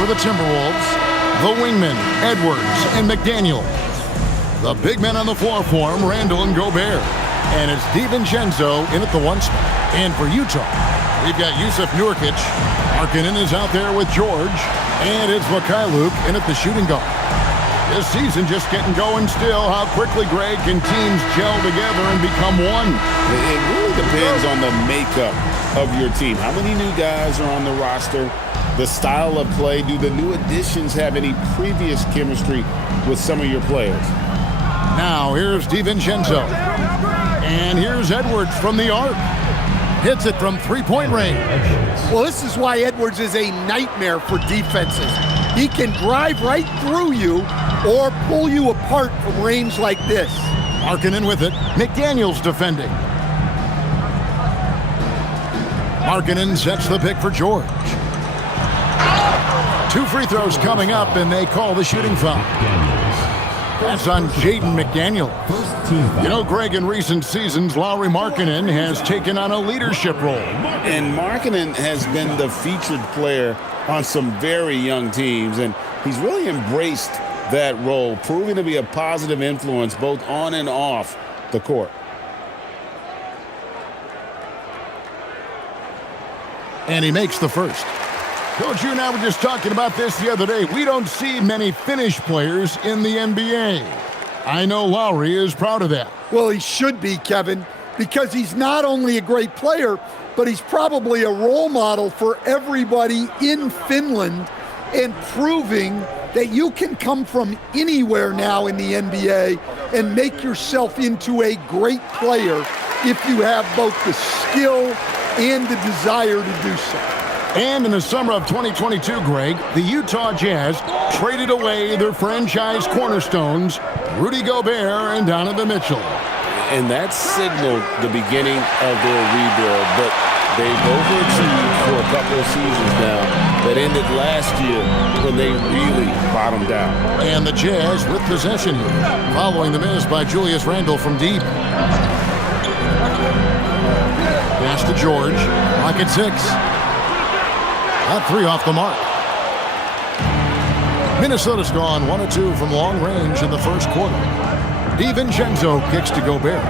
for the Timberwolves, the wingmen, Edwards and McDaniel. The big men on the floor for him, Randall and Gobert. And it's DiVincenzo in at the 1 spot. And for Utah, we've got Yusuf Nurkic. Markkanen is out there with George. And it's Mikhailuk in at the shooting guard. This season just getting going still. How quickly, Greg, can teams gel together and become one? It really depends on the makeup of your team. How many new guys are on the roster? The style of play. Do the new additions have any previous chemistry with some of your players? Now here's DiVincenzo. And here's Edwards from the arc. Hits it from three-point range. Well, this is why Edwards is a nightmare for defenses. He can drive right through you or pull you apart from range like this. Markkanen with it. McDaniel's defending. Markkanen sets the pick for George. 2 free throws coming up, and they call the shooting foul. That's on Jaden McDaniel. You know, Greg, in recent seasons, Lauri Markkanen has taken on a leadership role. And Markkanen has been the featured player on some very young teams, and he's really embraced that role, proving to be a positive influence both on and off the court. And he makes the first. Coach, you and I were just talking about this the other day. We don't see many Finnish players in the NBA. I know Lauri is proud of that. Well, he should be, Kevin, because he's not only a great player, but he's probably a role model for everybody in Finland and proving that you can come from anywhere now in the NBA and make yourself into a great player if you have both the skill and the desire to do so. And in the summer of 2022, Greg, the Utah Jazz traded away their franchise cornerstones, Rudy Gobert and Donovan Mitchell. And that signaled the beginning of their rebuild, but they've overachieved for a couple of seasons now that ended last year when they really bottomed out. And the Jazz with possession here, following the miss by Julius Randle from deep. Pass to George, lock at 6. That 3 off the mark. Minnesota's gone 1 of 2 from long range in the first quarter. DiVincenzo kicks to Gobert.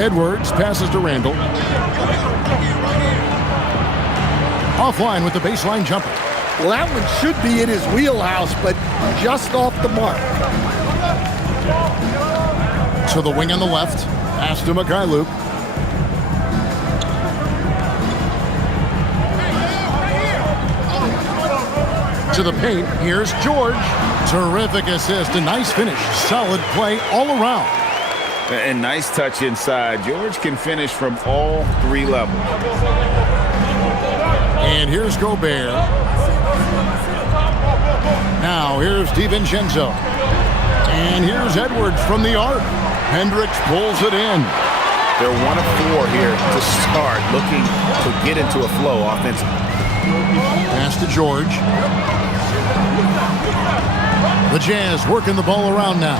Edwards passes to Randle. Offline with the baseline jumper. Well, that one should be in his wheelhouse, but just off the mark. To the wing on the left. Pass to Mikhailuk. To the paint, here's George. Terrific assist, a nice finish. Solid play all around. And nice touch inside. George can finish from all 3 levels. And here's Gobert. Now here's DiVincenzo. And here's Edwards from the arc. Hendricks pulls it in. They're 1 of 4 here to start, looking to get into a flow offensively. Pass to George. The Jazz working the ball around now.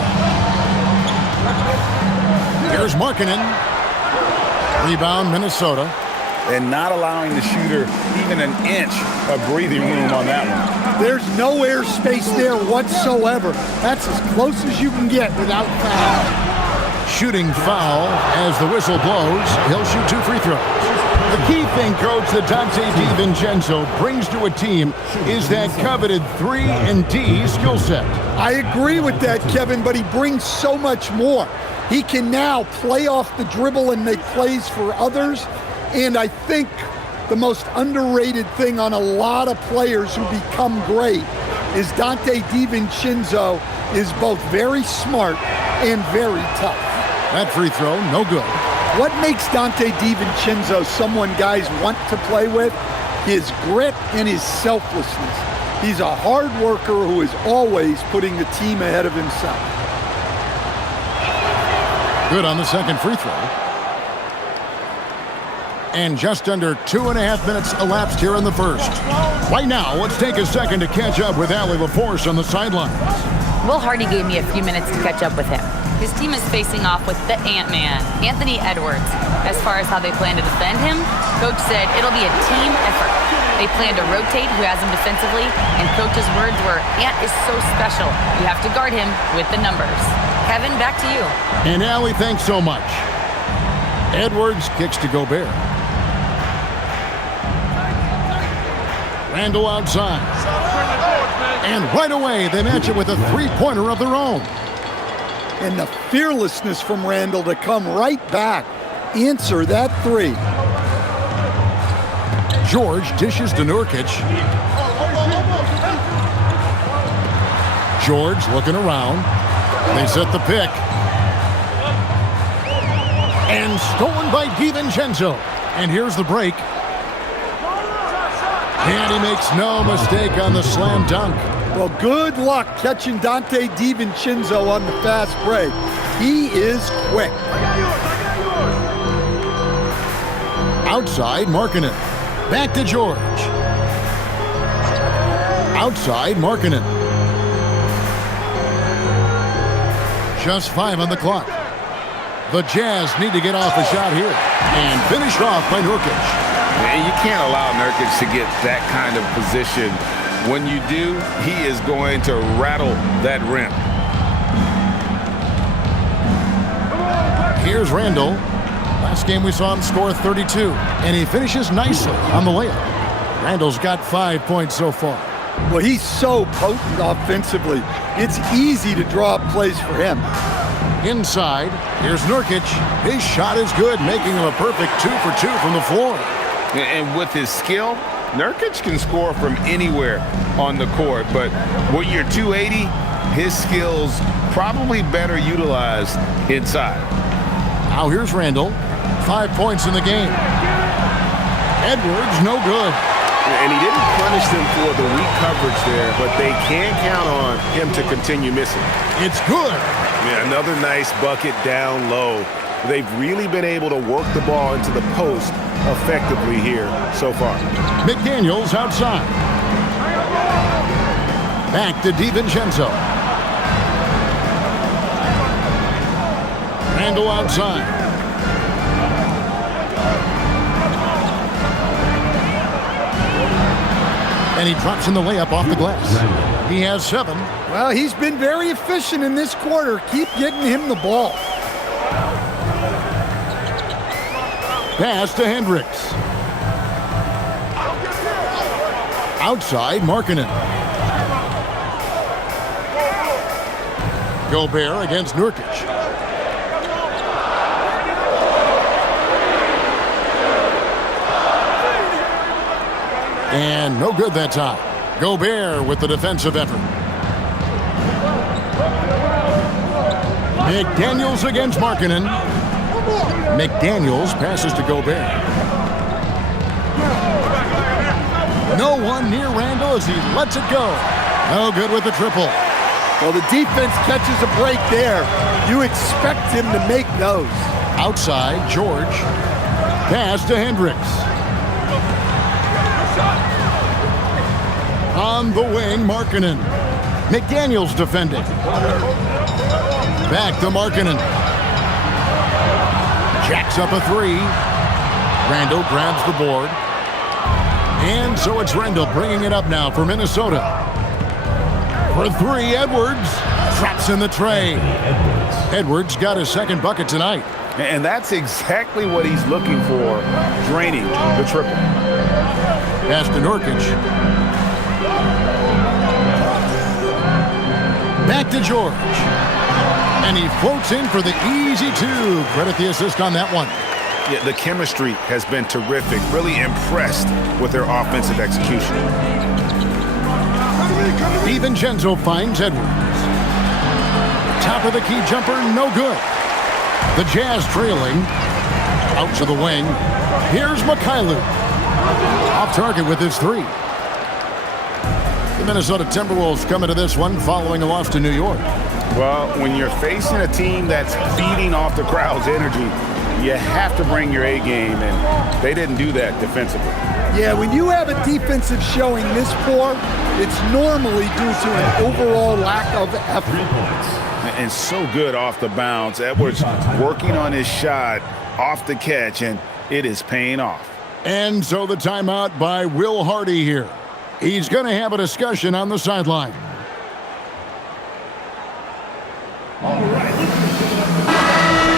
Here's Markkanen. Rebound, Minnesota. And not allowing the shooter even an inch of breathing room on that one. There's no air space there whatsoever. That's as close as you can get without foul. Shooting foul as the whistle blows. He'll shoot 2 free throws. The key thing, Coach, that Dante DiVincenzo brings to a team is that coveted 3-and-D skill set. I agree with that, Kevin, but he brings so much more. He can now play off the dribble and make plays for others. And I think the most underrated thing on a lot of players who become great is Dante DiVincenzo is both very smart and very tough. That free throw, no good. What makes Dante DiVincenzo someone guys want to play with? His grit and his selflessness. He's a hard worker who is always putting the team ahead of himself. Good on the second free throw. And just under 2.5 minutes elapsed here in the first. Right now, let's take a second to catch up with Allie LaForce on the sidelines. Will Hardy gave me a few minutes to catch up with him. His team is facing off with the Ant-Man, Anthony Edwards. As far as how they plan to defend him, Coach said it'll be a team effort. They plan to rotate who has him defensively, and Coach's words were, Ant is so special. You have to guard him with the numbers. Kevin, back to you. And Allie, thanks so much. Edwards kicks to Gobert. Randle outside. And right away, they match it with a three-pointer of their own. And the fearlessness from Randle to come right back, answer that three. George dishes to Nurkic. George looking around. They set the pick. And stolen by DiVincenzo. And here's the break. And he makes no mistake on the slam dunk. Well, good luck catching Dante DiVincenzo on the fast break. He is quick. Outside, Markkanen. Back to George. Outside, Markkanen. Just 5 on the clock. The Jazz need to get off a shot here. And finished off by Nurkic. And you can't allow Nurkic to get that kind of position. When you do, he is going to rattle that rim. Here's Randle. Last game we saw him score 32, and he finishes nicely on the layup. Randle's got 5 points so far. Well, he's so potent offensively. It's easy to draw up plays for him. Inside, here's Nurkic. His shot is good, making him a perfect 2 for 2 from the floor. And with his skill, Nurkic can score from anywhere on the court, but when you're 280, his skills probably better utilized inside. Now here's Randle. 5 points in the game. Edwards, no good. And he didn't punish them for the weak coverage there, but they can count on him to continue missing. It's good. Yeah, another nice bucket down low. They've really been able to work the ball into the post effectively here so far. McDaniels outside. Back to DiVincenzo. Randle outside. And he drops in the layup off the glass. He has 7. Well, he's been very efficient in this quarter. Keep getting him the ball. Pass to Hendricks. Outside, Markkanen. Gobert against Nurkic. And no good that time. Gobert with the defensive effort. McDaniels against Markkanen. McDaniels passes to Gobert. No one near Randle as he lets it go. No good with the triple. Well, the defense catches a break there. You expect him to make those. Outside, George. Pass to Hendricks. On the wing, Markkanen. McDaniels defending. Back to Markkanen. Jacks up a 3. Randle grabs the board. And so it's Randle bringing it up now for Minnesota. For 3, Edwards. Traps in the tray. Edwards got his second bucket tonight. And that's exactly what he's looking for, draining the triple. Pass to Nurkic. Back to George. And he floats in for the easy 2. Credit the assist on that one. Yeah, the chemistry has been terrific. Really impressed with their offensive execution. DiVincenzo finds Edwards. Top of the key jumper, no good. The Jazz trailing. Out to the wing. Here's Mikhailuk. Off target with his 3. The Minnesota Timberwolves come into this one following a loss to New York. Well, when you're facing a team that's feeding off the crowd's energy, you have to bring your A game, and they didn't do that defensively. Yeah, when you have a defensive showing this poor, it's normally due to an overall lack of effort. and so good off the bounce. Edwards working on his shot off the catch, and it is paying off. And so the timeout by Will Hardy here. He's going to have a discussion on the sideline.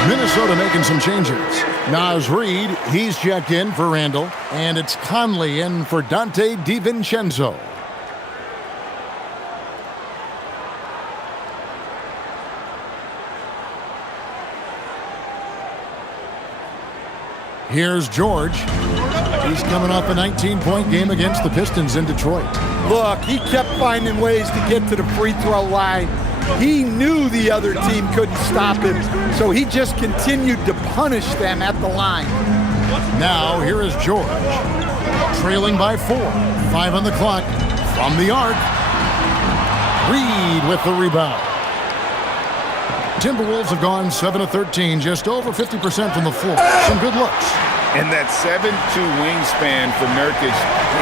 Minnesota making some changes. Naz Reid, he's checked in for Randall, and it's Conley in for Dante DiVincenzo. Here's George. He's coming off a 19-point game against the Pistons in Detroit. Look, he kept finding ways to get to the free throw line. He knew the other team couldn't stop him, so he just continued to punish them at the line. Now, here is George. Trailing by 4. 5 on the clock. From the arc. Reid with the rebound. Timberwolves have gone 7 of 13, just over 50% from the floor. Some good looks. And that 7'2" wingspan for Nurkic,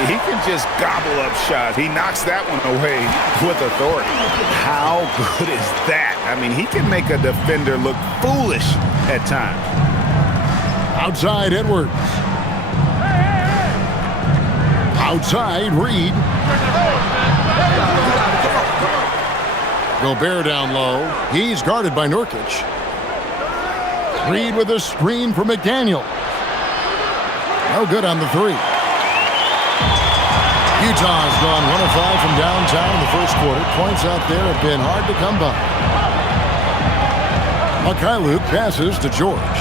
he can just gobble up shots. He knocks that one away with authority. How good is that? I mean, he can make a defender look foolish at times. Outside Edwards. Outside Reid. Gobert down low. He's guarded by Nurkic. Reid with a screen for McDaniel. No good on the 3. Utah's gone 1 of 5 from downtown in the first quarter. Points out there have been hard to come by. Mikhailuk passes to George.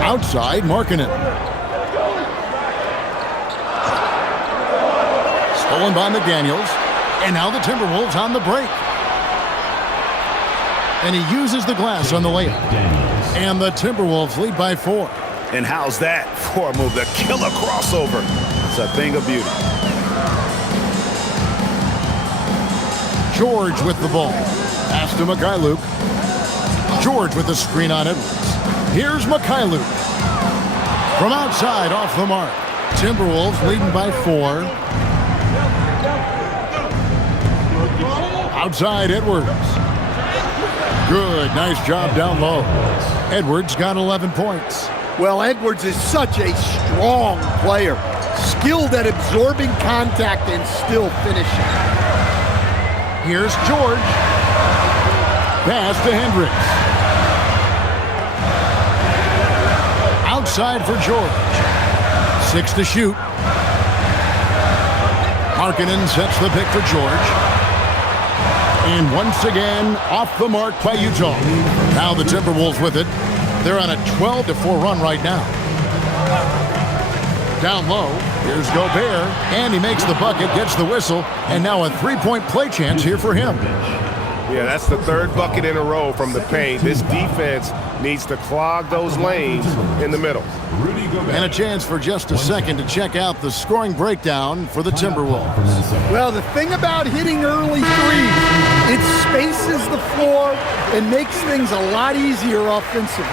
Outside Markkanen. Stolen by McDaniels. And now the Timberwolves on the break. And he uses the glass on the layup. And the Timberwolves lead by 4. And how's that for a move? The killer crossover. It's a thing of beauty. George with the ball. Pass to Mikhailuk. George with the screen on Edwards. Here's Mikhailuk. From outside off the mark. Timberwolves leading by 4. Outside Edwards. Good, nice job down low. Edwards got 11 points. Well, Edwards is such a strong player. Skilled at absorbing contact and still finishing. Here's George. Pass to Hendricks. Outside for George. 6 to shoot. Markkanen sets the pick for George. And once again, off the mark by Utah. Now the Timberwolves with it. They're on a 12-4 run right now. Down low, here's Gobert, and he makes the bucket, gets the whistle, and now a 3-point play chance here for him. Yeah, that's the 3rd bucket in a row from the paint. This defense needs to clog those lanes in the middle. And a chance for just a second to check out the scoring breakdown for the Timberwolves. Well, the thing about hitting early threes, it spaces the floor and makes things a lot easier offensively.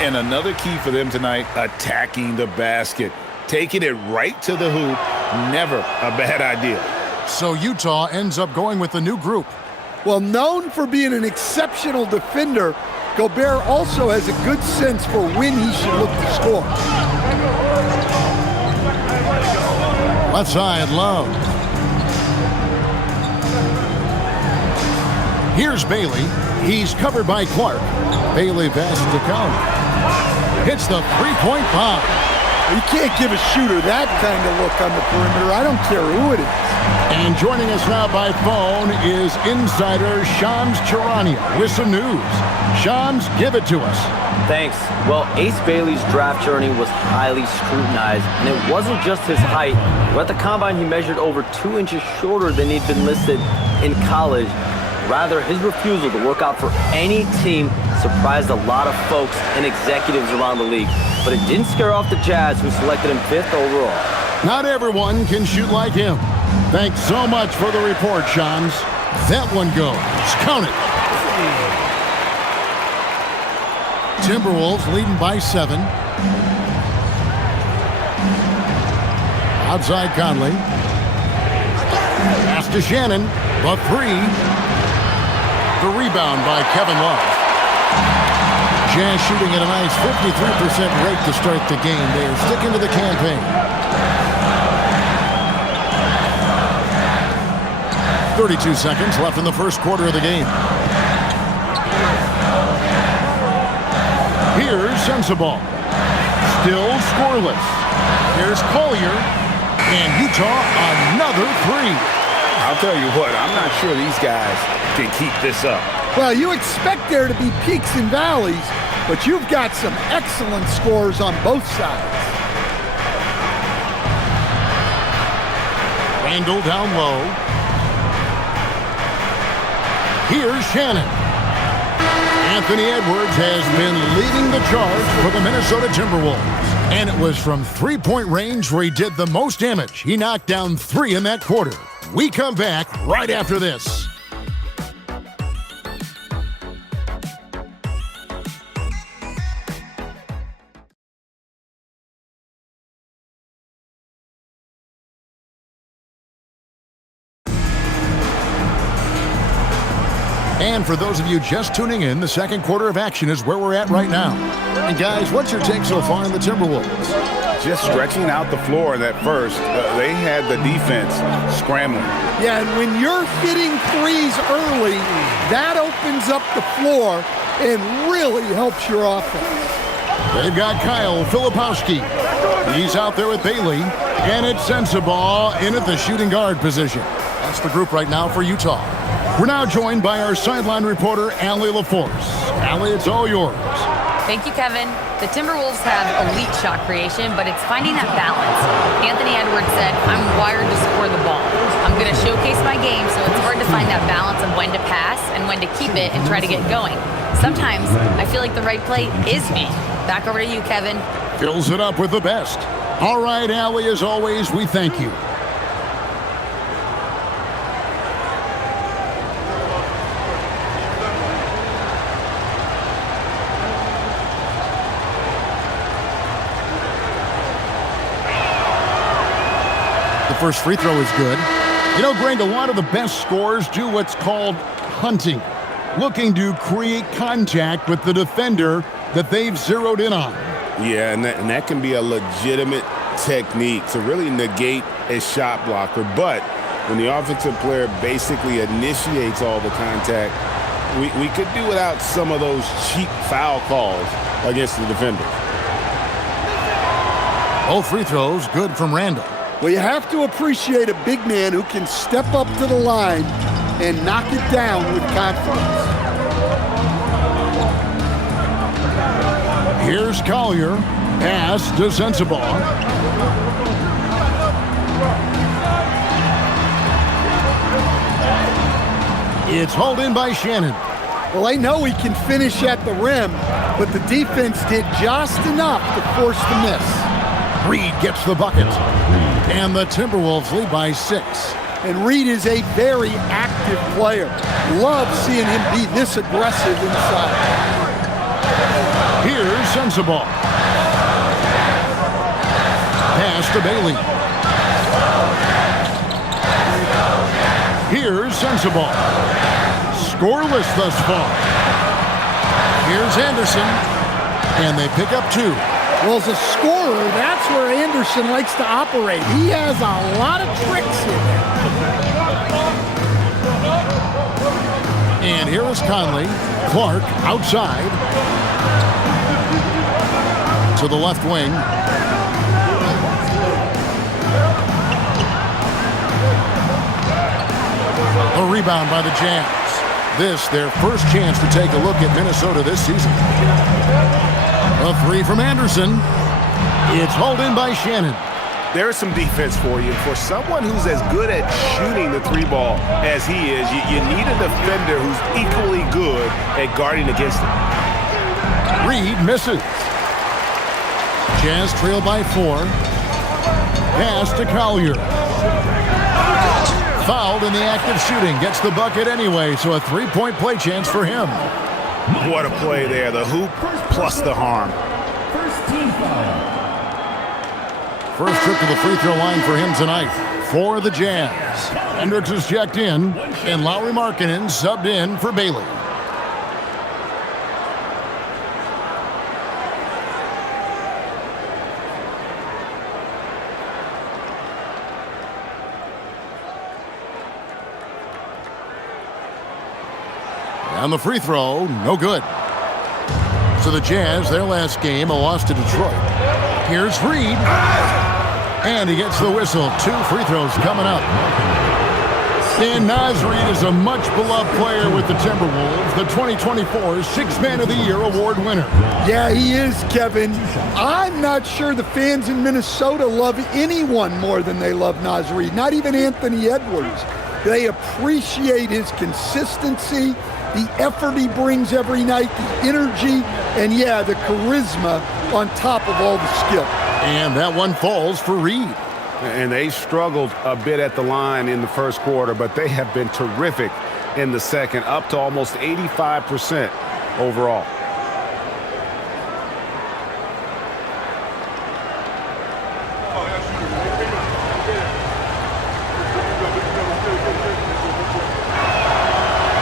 And another key for them tonight, attacking the basket. Taking it right to the hoop, never a bad idea. So Utah ends up going with the new group. Well, known for being an exceptional defender, Gobert also has a good sense for when he should look to score. Left side, Love. Here's Bailey. He's covered by Clark. Bailey passes to Conley. Hits the 3-point bomb. You can't give a shooter that kind of look on the perimeter. I don't care who it is. And joining us now by phone is insider Shams Charania with some news. Shams, give it to us. Thanks. Well, Ace Bailey's draft journey was highly scrutinized, and it wasn't just his height. But at the combine, he measured over 2 inches shorter than he'd been listed in college. Rather, his refusal to work out for any team surprised a lot of folks and executives around the league. But it didn't scare off the Jazz, who selected him 5th overall. Not everyone can shoot like him. Thanks so much for the report, Shams. That one goes. Count it. Timberwolves leading by 7. Outside Conley. Pass to Shannon. The 3. The rebound by Kevin Love. Jazz shooting at a nice 53% rate to start the game. They are sticking to the campaign. 32 seconds left in the first quarter of the game. Here's Sensabaugh. Still scoreless. Here's Collier. And Utah, another three. I'll tell you what, I'm not sure these guys can keep this up. Well, you expect there to be peaks and valleys, but you've got some excellent scores on both sides. Randle down low. Here's Shannon. Anthony Edwards has been leading the charge for the Minnesota Timberwolves. And it was from three-point range where he did the most damage. He knocked down 3 in that quarter. We come back right after this. And for those of you just tuning in, the second quarter of action is where we're at right now. And guys, what's your take so far on the Timberwolves? Just stretching out the floor in that first, they had the defense scrambling. Yeah, and when you're hitting threes early, that opens up the floor and really helps your offense. They've got Kyle Filipowski. He's out there with Bailey. And it's Sensabaugh in at the shooting guard position. That's the group right now for Utah. We're now joined by our sideline reporter, Allie LaForce. Allie, it's all yours. Thank you, Kevin. The Timberwolves have elite shot creation, but it's finding that balance. Anthony Edwards said, I'm wired to score the ball. I'm going to showcase my game, so it's hard to find that balance of when to pass and when to keep it and try to get going. Sometimes I feel like the right play is me. Back over to you, Kevin. Fills it up with the best. All right, Allie, as always, we thank you. First free throw is good. You know, Greg, a lot of the best scorers do what's called hunting, looking to create contact with the defender that they've zeroed in on. Yeah, and that can be a legitimate technique to really negate a shot blocker. But when the offensive player basically initiates all the contact, we could do without some of those cheap foul calls against the defender. Both free throws good from Randle. Well, you have to appreciate a big man who can step up to the line and knock it down with confidence. Here's Collier. Pass to Sensabaugh. It's hauled in by Shannon. Well, I know he can finish at the rim, but the defense did just enough to force the miss. Reed gets the bucket. And the Timberwolves lead by 6. And Reed is a very active player. Love seeing him be this aggressive inside. Here's Sensabaugh. Pass to Bailey. Here's Sensabaugh. Scoreless thus far. Here's Anderson. And they pick up 2. Well, as a scorer, that's where Anderson likes to operate. He has a lot of tricks in there. And here is Conley. Clark outside. To the left wing. A rebound by the Jazz. This, their first chance to take a look at Minnesota this season. A 3 from Anderson. It's hauled in by Shannon. There's some defense for you. For someone who's as good at shooting the 3-ball as he is, you need a defender who's equally good at guarding against him. Reed misses. Jazz trail by 4. Pass to Collier. Fouled in the act of shooting. Gets the bucket anyway, so a 3-point play chance for him. What a play there. The hoop plus the harm. First team foul. First trip to the free throw line for him tonight for the Jazz. Hendricks is checked in, and Lauri Markkanen subbed in for Bailey. On the free throw, no good. So the Jazz, their last game, a loss to Detroit. Here's Reed. And he gets the whistle. 2 free throws coming up. And Naz Reid is a much-beloved player with the Timberwolves, the 2024 Sixth Man of the Year award winner. Yeah, he is, Kevin. I'm not sure the fans in Minnesota love anyone more than they love Naz Reid, not even Anthony Edwards. They appreciate his consistency, the effort he brings every night, the energy, and yeah, the charisma on top of all the skill. And that one falls for Reed. And they struggled a bit at the line in the first quarter, but they have been terrific in the second, up to almost 85% overall.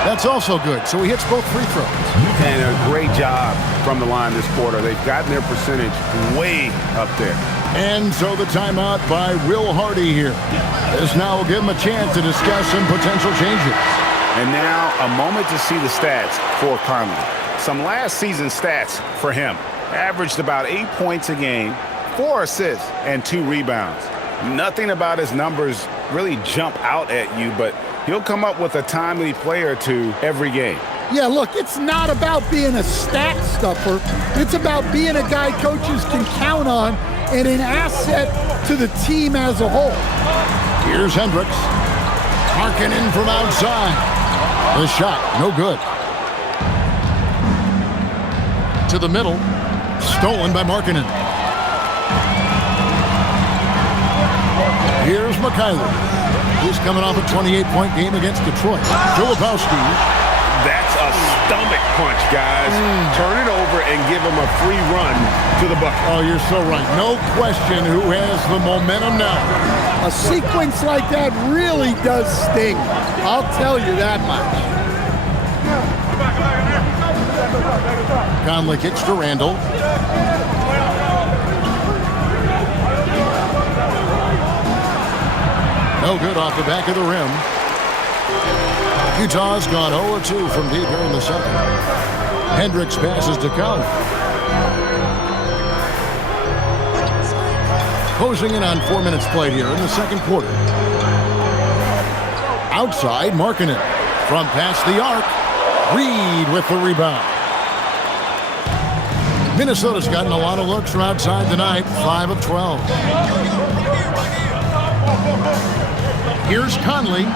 That's also good, so he hits both free throws. And a great job from the line this quarter. They've gotten their percentage way up there. And so the timeout by Will Hardy here. This now will give him a chance to discuss some potential changes. And now a moment to see the stats for Conley. Some last season stats for him. Averaged about 8 points a game, 4 assists, and 2 rebounds. Nothing about his numbers really jump out at you, but he'll come up with a timely play or two every game. Yeah, look, it's not about being a stat stuffer. It's about being a guy coaches can count on and an asset to the team as a whole. Here's Hendricks. Markkanen from outside. The shot, no good. To the middle. Stolen by Markkanen. Here's Mikhailov. He's coming off a 28-point game against Detroit. Filipowski. That's a stomach punch, guys. Turn it over and give him a free run to the bucket. Oh, you're so right. No question who has the momentum now. A sequence like that really does sting. I'll tell you that much. Conley kicks to Randall. No good off the back of the rim. Utah's gone 0-2 from deep here in the second. Hendricks passes to Conley. Closing in on 4 minutes played here in the second quarter. Outside, Markkanen. From past the arc, Reed with the rebound. Minnesota's gotten a lot of looks from outside tonight, 5 of 12. Here's Conley.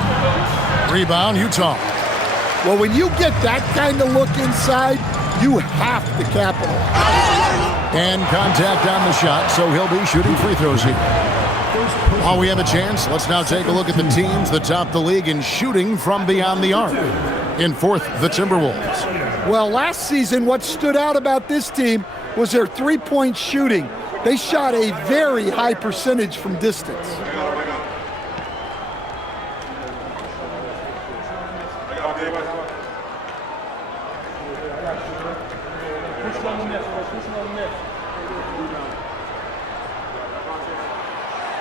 Rebound, Utah. Well, when you get that kind of look inside, you have to capitalize. And contact on the shot, so he'll be shooting free throws here. While we have a chance, let's now take a look at the teams that top the league in shooting from beyond the arc. In fourth, the Timberwolves. Well, last season, what stood out about this team was their three-point shooting. They shot a very high percentage from distance.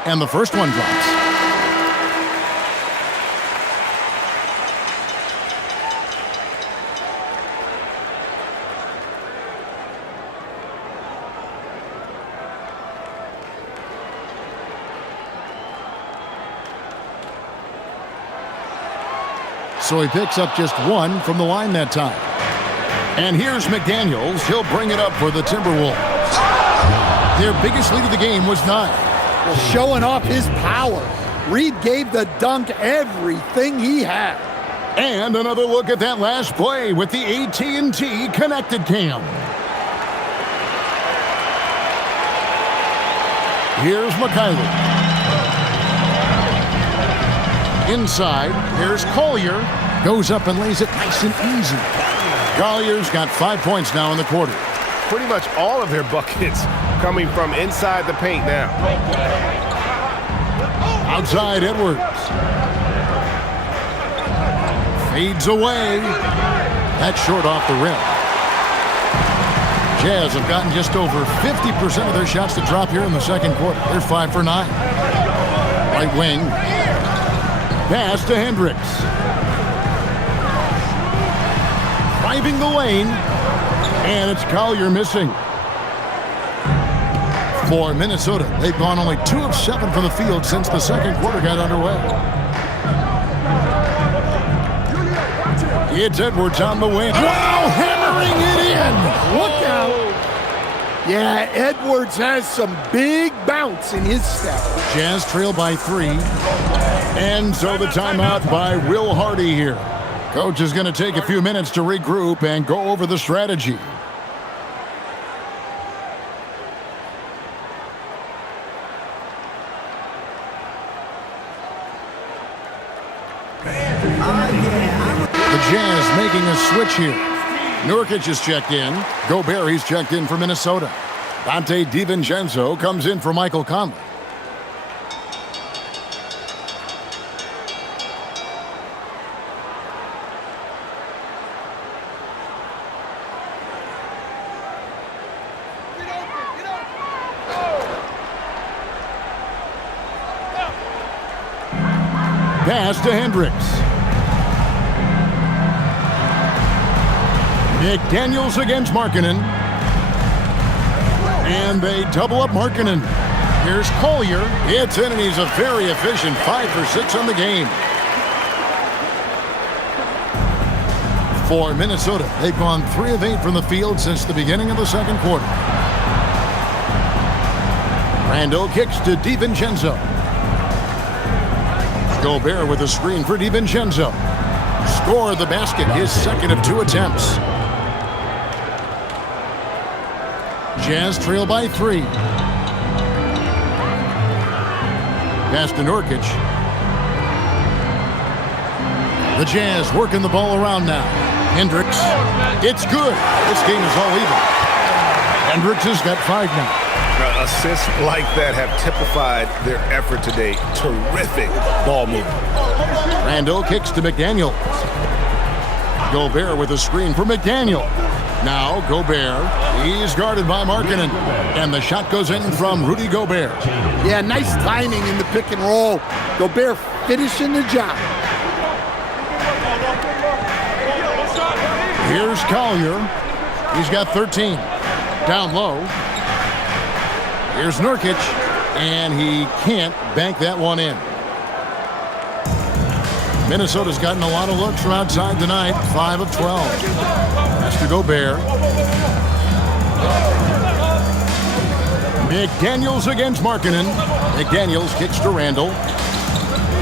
And the first one drops. So he picks up just one from the line that time. And here's McDaniels. He'll bring it up for the Timberwolves. Their biggest lead of the game was 9. Showing off his power. Reed gave the dunk everything he had. And another look at that last play with the AT&T Connected Cam. Here's Mikhailov. Inside, here's Collier. Goes up and lays it nice and easy. Collier's got 5 points now in the quarter. Pretty much all of their buckets coming from inside the paint now. Outside Edwards. Fades away. That's short off the rim. Jazz have gotten just over 50% of their shots to drop here in the second quarter. They're 5 for 9. Right wing. Pass to Hendricks. Driving the lane. And it's Collier missing. For Minnesota, they've gone only 2 of 7 from the field since the second quarter got underway. It's Edwards on the wing. Wow, hammering it in. Look out. Yeah, Edwards has some big bounce in his step. Jazz trail by 3. And so the timeout by Will Hardy here. Coach is going to take a few minutes to regroup and go over the strategy. The Jazz making a switch here. Nurkic is checked in. Gobert, he's checked in for Minnesota. Dante DiVincenzo comes in for Michael Conley. Pass to Hendricks. McDaniels against Markkanen. And they double up Markkanen. Here's Collier. It's in, and he's a very efficient 5 for 6 on the game. For Minnesota, they've gone 3 of 8 from the field since the beginning of the second quarter. Randle kicks to DiVincenzo. Gobert with a screen for DiVincenzo. Score the basket, his second of 2 attempts. Jazz trail by 3. Pass to Nurkic. The Jazz working the ball around now. Hendricks. It's good. This game is all even. Hendricks has got 5 now. Assists like that have typified their effort today. Terrific ball movement. Randle kicks to McDaniels. Gobert with a screen for McDaniel. Now Gobert, he's guarded by Markkanen, and the shot goes in from Rudy Gobert. Yeah, nice timing in the pick and roll. Gobert finishing the job. Here's Collier. He's got 13. Down low. Here's Nurkic, and he can't bank that one in. Minnesota's gotten a lot of looks from outside tonight, 5 of 12. That's to Gobert. McDaniels against Markkanen. McDaniels kicks to Randle.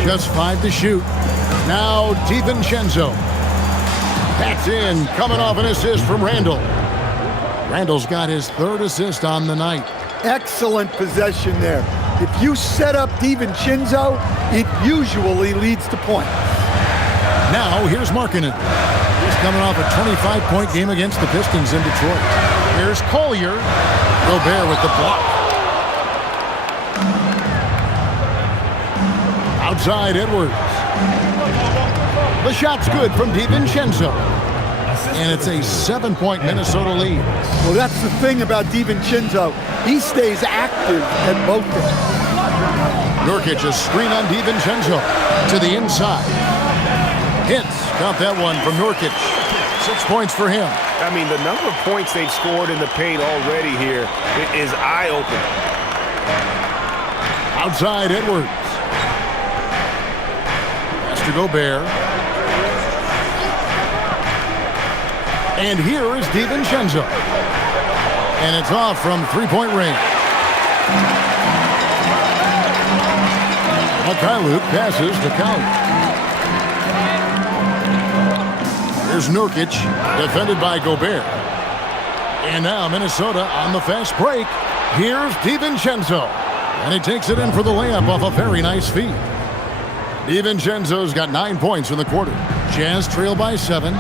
Just 5 to shoot. Now DiVincenzo. That's in, coming off an assist from Randle. Randle's got his 3rd assist on the night. Excellent possession there. If you set up DiVincenzo, it usually leads to points. Now, here's Markkanen. He's coming off a 25-point game against the Pistons in Detroit. Here's Collier. Gobert with the block. Outside Edwards. The shot's good from DiVincenzo. And it's a 7-point Minnesota lead. Well, that's the thing about DiVincenzo. He stays active at both ends. Nurkic, a screen on DiVincenzo to the inside. Hits, got that one from Nurkic. 6 points for him. I mean, the number of points they've scored in the paint already here is eye-opening. Outside Edwards. Pass to Gobert. And here is DiVincenzo. And it's off from 3-point range. Mikhailuk passes to Collier. Here's Nurkic, defended by Gobert. And now Minnesota on the fast break. Here's DiVincenzo. And he takes it in for the layup off a very nice feed. DiVincenzo's got 9 points in the quarter. Jazz trail by 7.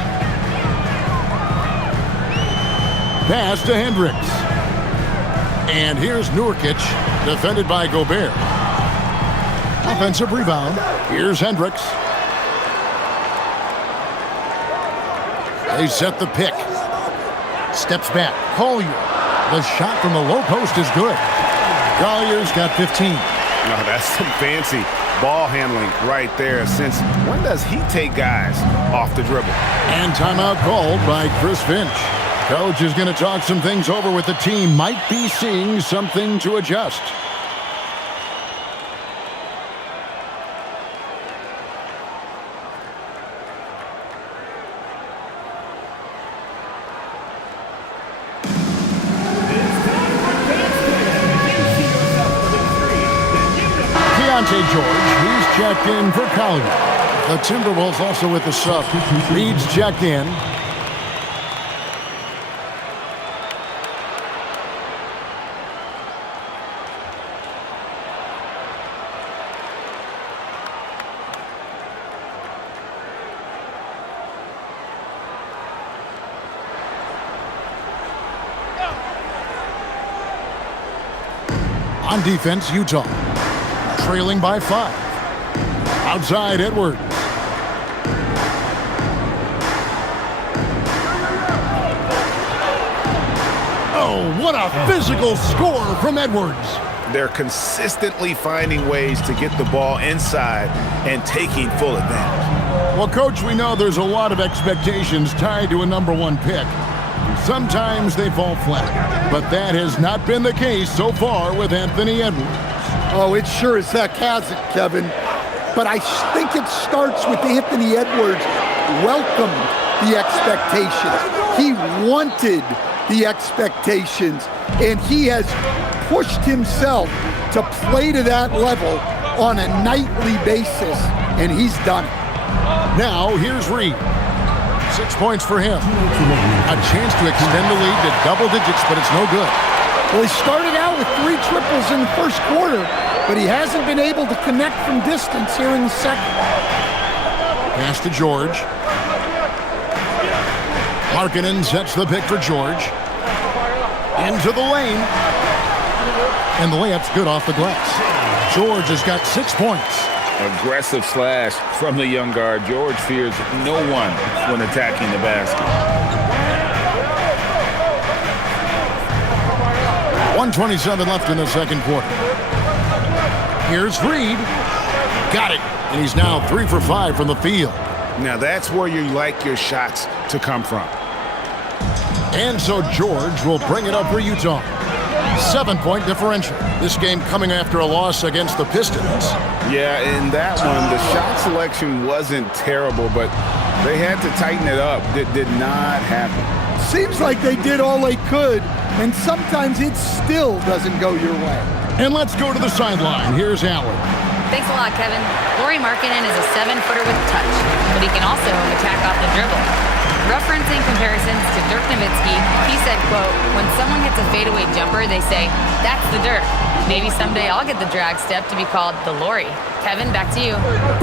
Pass to Hendricks. And here's Nurkic, defended by Gobert. Offensive rebound. Here's Hendricks. They set the pick. Steps back. Collier. The shot from the low post is good. Collier's got 15. No, that's some fancy ball handling right there. Since when does he take guys off the dribble? And timeout called by Chris Finch. Coach is going to talk some things over with the team. Might be seeing something to adjust. George, he's checked in for Collier. The Timberwolves also with the sub. Reed's checked in. On defense, Utah. Trailing by 5. Outside, Edwards. Oh, what a physical score from Edwards. They're consistently finding ways to get the ball inside and taking full advantage. Well, Coach, we know there's a lot of expectations tied to a #1 pick. Sometimes they fall flat, but that has not been the case so far with Anthony Edwards. Oh, it sure as heck hasn't, Kevin. But I think it starts with Anthony Edwards welcomed the expectations. He wanted the expectations, and he has pushed himself to play to that level on a nightly basis, and he's done it. Now, here's Reed. 6 points for him. A chance to extend the lead to double digits, but it's no good. Well, he started out with 3 triples in the first quarter, but he hasn't been able to connect from distance here in the second. Pass to George. Markkanen sets the pick for George. Into the lane. And the layup's good off the glass. George has got 6 points. Aggressive slash from the young guard. George fears no one when attacking the basket. 1:27 left in the second quarter. Here's Reed. Got it. And he's now 3 for 5 from the field. Now that's where you like your shots to come from. And so George will bring it up for Utah. 7-point differential. This game coming after a loss against the Pistons. Yeah, in that one, the shot selection wasn't terrible, but they had to tighten it up. It did not happen. Seems like they did all they could, and sometimes it still doesn't go your way. And let's go to the sideline. Here's Allen. Thanks a lot, Kevin. Lauri Markkanen is a 7-footer with touch, but he can also attack off the dribble. Referencing comparisons to Dirk Nowitzki, he said, quote, "When someone hits a fadeaway jumper, they say, that's the Dirk. Maybe someday I'll get the drag step to be called the Lauri." Kevin, back to you.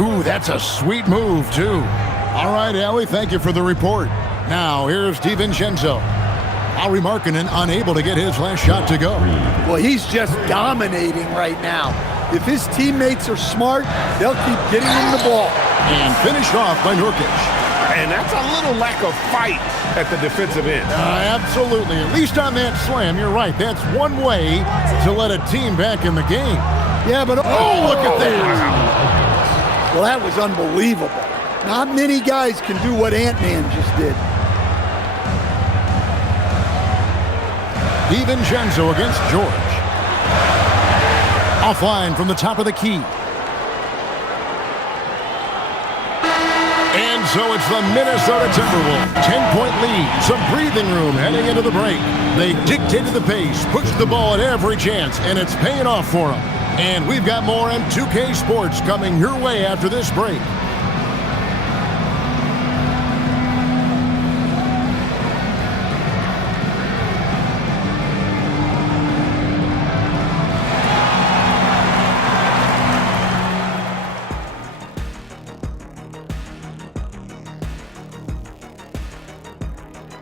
Ooh, that's a sweet move, too. All right, Allie, thank you for the report. Now, here's DiVincenzo. Lauri Markkanen unable to get his last shot to go. Well, he's just dominating right now. If his teammates are smart, they'll keep getting him the ball. And finished off by Nurkic. And that's a little lack of fight at the defensive end. Absolutely. At least on that slam, you're right. That's one way to let a team back in the game. Yeah, but oh, look at that. Well, that was unbelievable. Not many guys can do what Ant-Man just did. DiVincenzo against George. Offline from the top of the key. And so it's the Minnesota Timberwolves. 10-point lead. Some breathing room heading into the break. They dictated the pace, pushed the ball at every chance, and it's paying off for them. And we've got more M2K Sports coming your way after this break.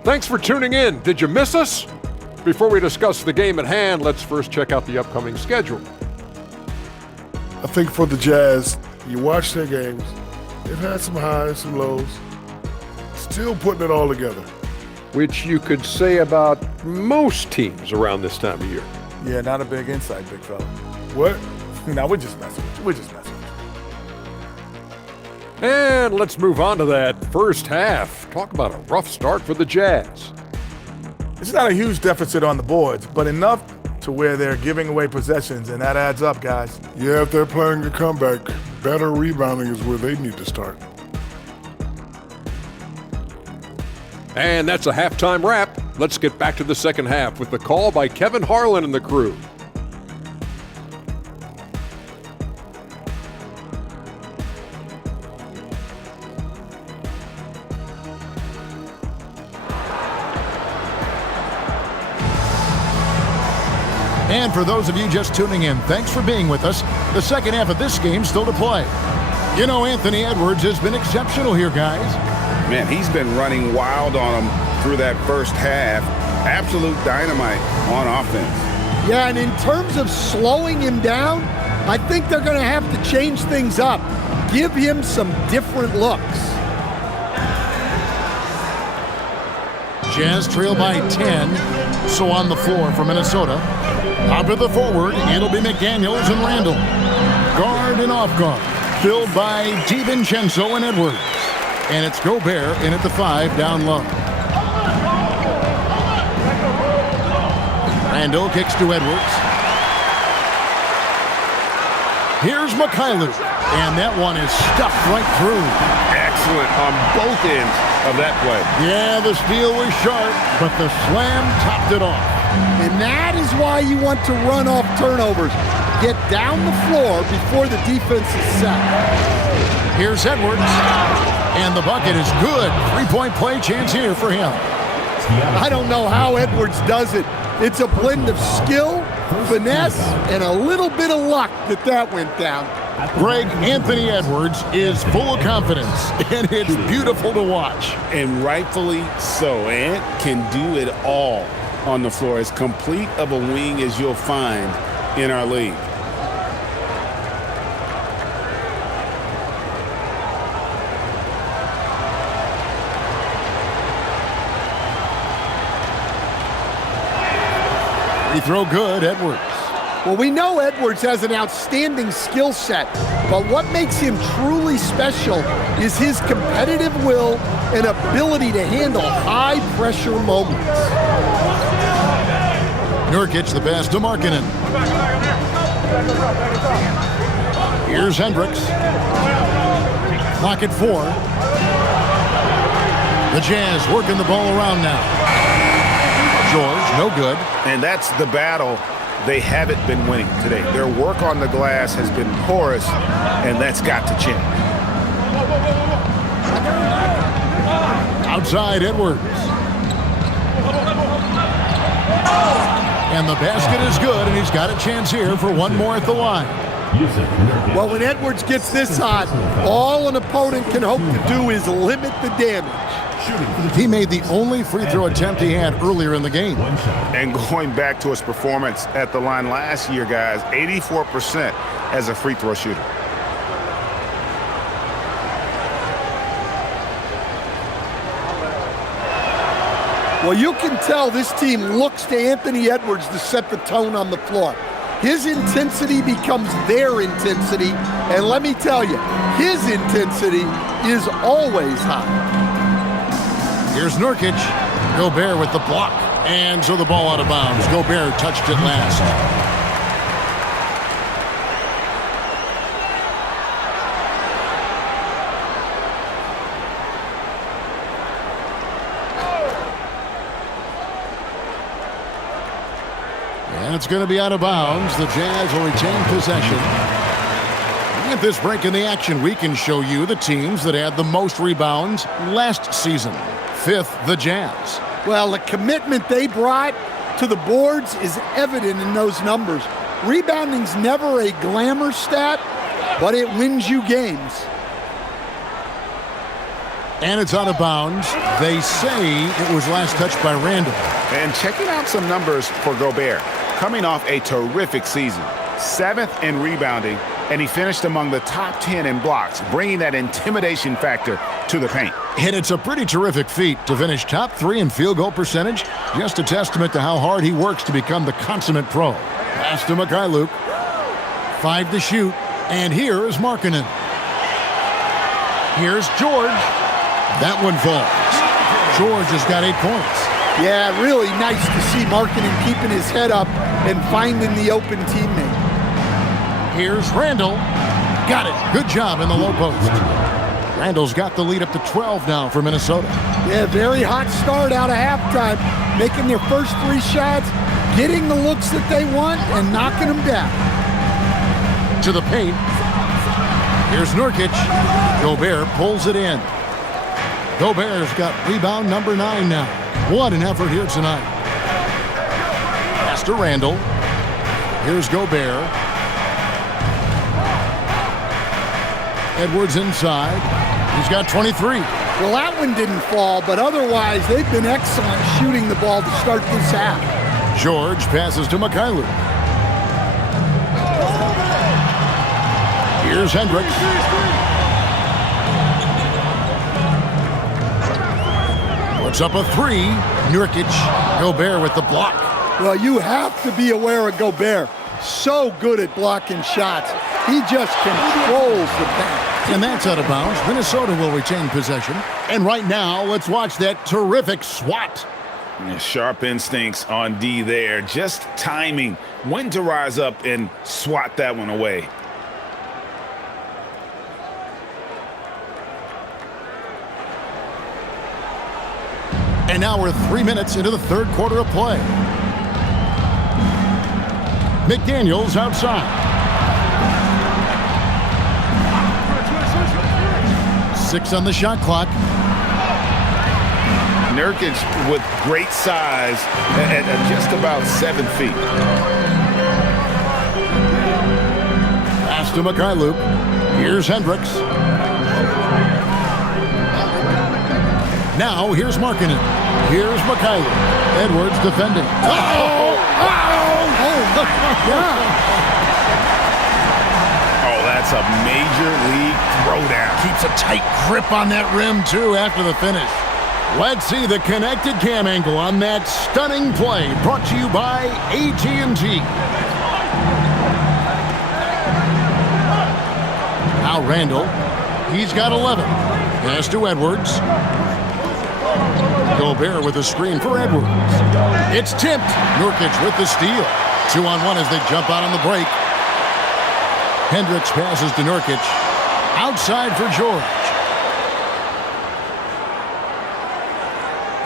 Thanks for tuning in. Did you miss us? before we discuss the game at hand, let's first check out the upcoming schedule. I think for the Jazz, you watch their games, they've had some highs, some lows, still putting it all together. Which you could say about most teams around this time of year. Yeah, not a big insight, big fella. What? No, we're just messing with you. We're just messing with you. And let's move on to that first half. Talk about a rough start for the Jazz. It's not a huge deficit on the boards, but enough to where they're giving away possessions, and that adds up, guys. Yeah, if they're planning a comeback, better rebounding is where they need to start. And that's a halftime wrap. Let's get back to the second half with the call by Kevin Harlan and the crew. And for those of you just tuning in, thanks for being with us. The second half of this game still to play. You know, Anthony Edwards has been exceptional here, guys. Man, he's been running wild on them through that first half. Absolute dynamite on offense. Yeah, and in terms of slowing him down, I think they're going to have to change things up. Give him some different looks. Jazz trail by 10. So on the floor for Minnesota. Top of the forward, it'll be McDaniels and Randall. Guard and off guard, filled by DiVincenzo and Edwards. And it's Gobert in at the 5 down low. Randall kicks to Edwards. Here's Mikhailuk, and that one is stuffed right through. Excellent on both ends of that play. Yeah, the steal was sharp, but the slam topped it off. And that is why you want to run off turnovers. Get down the floor before the defense is set. Here's Edwards, and the bucket is good. Three-point play chance here for him. I don't know how Edwards does it. It's a blend of skill, finesse, and a little bit of luck that went down. Greg, Anthony Edwards is full of confidence, and it's beautiful to watch. And rightfully so. Ant can do it all on the floor, as complete of a wing as you'll find in our league. Free throw good, Edwards. Well, we know Edwards has an outstanding skill set, but what makes him truly special is his competitive will and ability to handle high-pressure moments. Nurkic the pass to Markkanen. Here's Hendricks. Clock at 4. The Jazz working the ball around now. George, no good. And that's the battle they haven't been winning today. Their work on the glass has been porous, and that's got to change. Outside Edwards. And the basket is good, and he's got a chance here for one more at the line. Well, when Edwards gets this hot, all an opponent can hope to do is limit the damage. He made the only free throw attempt he had earlier in the game. And going back to his performance at the line last year, guys, 84% as a free throw shooter. Well, you can tell this team looks to Anthony Edwards to set the tone on the floor. His intensity becomes their intensity, and let me tell you, his intensity is always high. Here's Nurkic. Gobert with the block. And so the ball out of bounds. Gobert touched it last. And it's going to be out of bounds. The Jazz will retain possession. At this break in the action, we can show you the teams that had the most rebounds last season. 5th, the Jazz. Well, the commitment they brought to the boards is evident in those numbers. Rebounding's never a glamour stat, but it wins you games. And it's out of bounds. They say it was last touched by Randall. And checking out some numbers for Gobert. Coming off a terrific season. 7th in rebounding, and he finished among the top 10 in blocks, bringing that intimidation factor to the paint. And it's a pretty terrific feat to finish top 3 in field goal percentage. Just a testament to how hard he works to become the consummate pro. Pass to Mikhailuk. 5 to shoot. And here is Markkanen. Here's George. That one falls. George has got 8 points. Yeah, really nice to see Markkanen keeping his head up and finding the open teammate. Here's Randall. Got it. Good job in the low post. Randall's got the lead up to 12 now for Minnesota. Yeah, very hot start out of halftime, making their first 3 shots, getting the looks that they want, and knocking them down. To the paint. Here's Nurkic. Gobert pulls it in. Gobert's got rebound number 9 now. What an effort here tonight. Pass to Randall. Here's Gobert. Edwards inside. He's got 23. Well, that one didn't fall, but otherwise they've been excellent shooting the ball to start this half. George passes to Mikhailuk. Here's Hendricks. Puts up a 3. Nurkic. Gobert with the block. Well, you have to be aware of Gobert. So good at blocking shots. He just controls the paint. And that's out of bounds. Minnesota will retain possession. And right now, let's watch that terrific swat. Sharp instincts on D there. Just timing. When to rise up and swat that one away. And now we're 3 minutes into the third quarter of play. McDaniels outside. 6 on the shot clock. Nurkic with great size at just about 7 feet. Pass to Mikhailuk. Here's Hendricks. Now here's Markkanen. Here's Mikhailuk. Edwards defending. Oh my God. That's a major league throwdown. Keeps a tight grip on that rim, too, after the finish. Let's see the connected cam angle on that stunning play. Brought to you by AT&T. Now Randall. He's got 11. Pass to Edwards. Gobert with a screen for Edwards. It's tipped. Nurkic with the steal. 2-on-1 as they jump out on the break. Hendricks passes to Nurkic. Outside for George.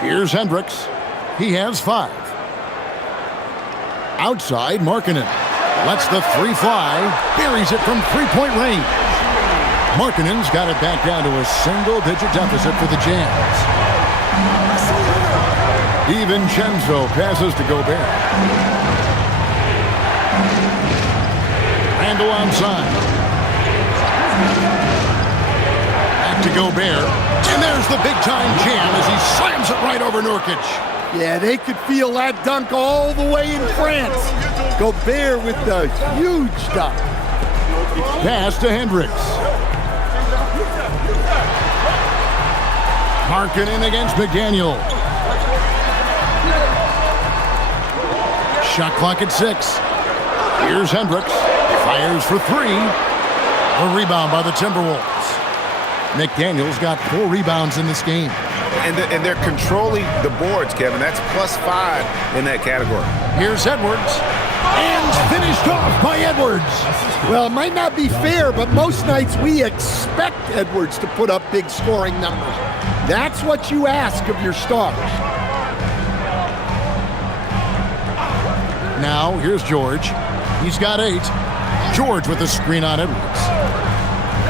Here's Hendricks. He has 5. Outside, Markkanen. Lets the 3 fly. Buries it from 3-point range. Markkanen's got it back down to a single-digit deficit for the Jazz. DiVincenzo passes to Gobert. Randall outside. Back to Gobert. And there's the big-time jam as he slams it right over Nurkic. Yeah, they could feel that dunk all the way in France. Gobert with the huge dunk. Pass to Hendricks. Markkanen against McDaniel. Shot clock at 6. Here's Hendricks. Fires for 3. A rebound by the Timberwolves. McDaniel's got 4 rebounds in this game. And they're controlling the boards, Kevin. That's +5 in that category. Here's Edwards. And finished off by Edwards. Well, it might not be fair, but most nights we expect Edwards to put up big scoring numbers. That's what you ask of your stars. Now, here's George. He's got 8. George with a screen on Edwards.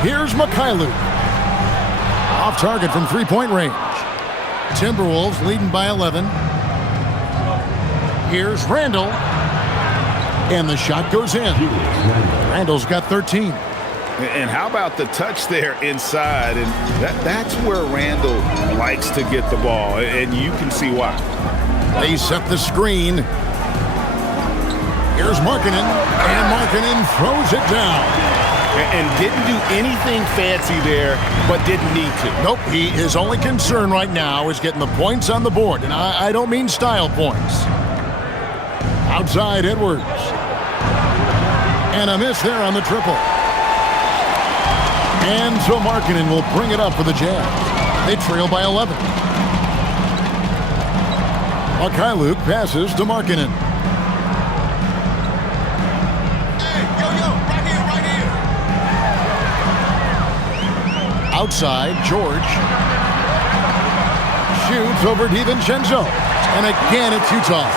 Here's Mikhailuk. Off target from 3-point range. Timberwolves leading by 11. Here's Randall. And the shot goes in. Randall's got 13. And how about the touch there inside? And that's where Randle likes to get the ball, and you can see why. They set the screen. Here's Markkanen, and Markkanen throws it down. And didn't do anything fancy there, but didn't need to. Nope, his only concern right now is getting the points on the board, and I don't mean style points. Outside Edwards. And a miss there on the triple. And so Markkanen will bring it up for the Jazz. They trail by 11. Luke passes to Markkanen. Hey, right here. Outside, George. Shoots over DiVincenzo. And again, it's Utah.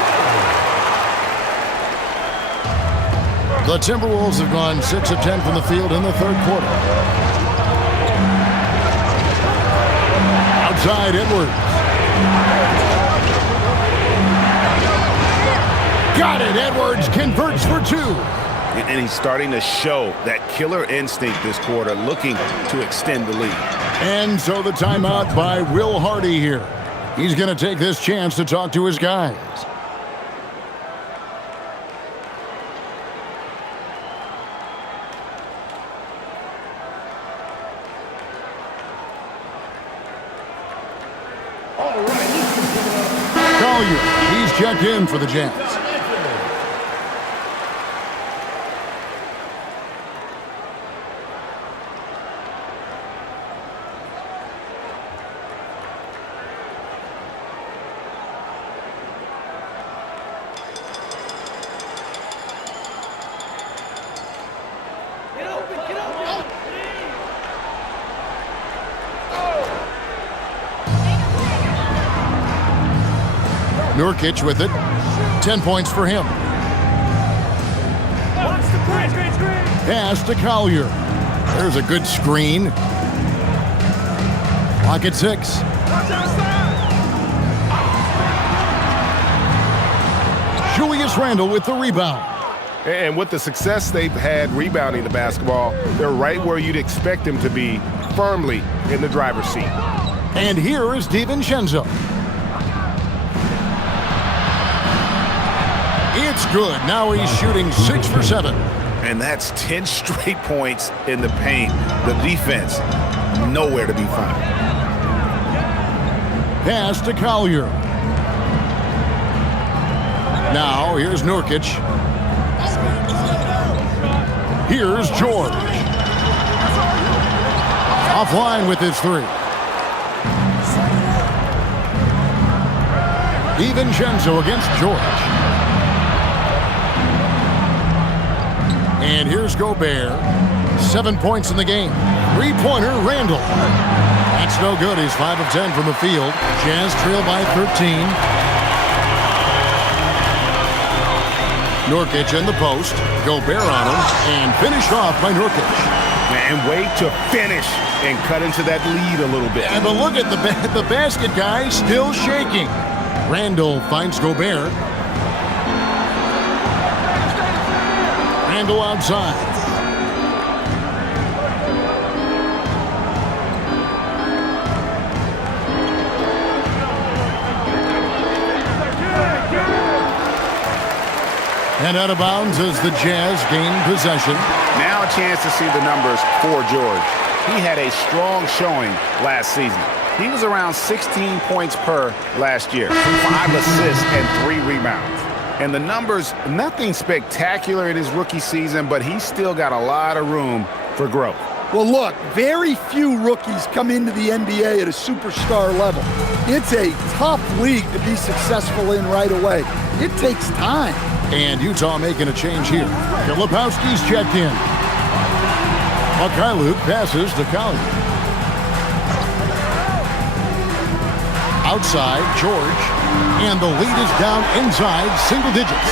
The Timberwolves have gone 6 of 10 from the field in the third quarter. Outside, Edwards. Got it. Edwards converts for 2. And he's starting to show that killer instinct this quarter, looking to extend the lead. And so the timeout by Will Hardy here. He's going to take this chance to talk to his guys. He's checked in for the Jazz. Nurkic with it. 10 points for him. Pass to Collier. There's a good screen. Clock at 6. Julius Randle with the rebound. And with the success they've had rebounding the basketball, they're right where you'd expect them to be, firmly in the driver's seat. And here is DiVincenzo. It's good. Now he's shooting 6 for 7. And that's 10 straight points in the paint. The defense, nowhere to be found. Pass to Collier. Now here's Nurkic. Here's George. Offline with his 3. DiVincenzo against George. And here's Gobert. 7 points in the game. 3-pointer, Randle. That's no good. He's 5 of 10 from the field. Jazz trail by 13. Nurkic in the post. Gobert on him. And finished off by Nurkic. And way to finish and cut into that lead a little bit. But look at the basket guy still shaking. Randle finds Gobert. Randle outside. And out of bounds as the Jazz gain possession. Now a chance to see the numbers for George. He had a strong showing last season. He was around 16 points per last year, 5 assists and 3 rebounds. And the numbers, nothing spectacular in his rookie season, but he's still got a lot of room for growth. Well, look, very few rookies come into the NBA at a superstar level. It's a tough league to be successful in right away. It takes time. And Utah making a change here. Filipowski's checked in. Luke passes to Collier. Outside, George. And the lead is down inside single digits.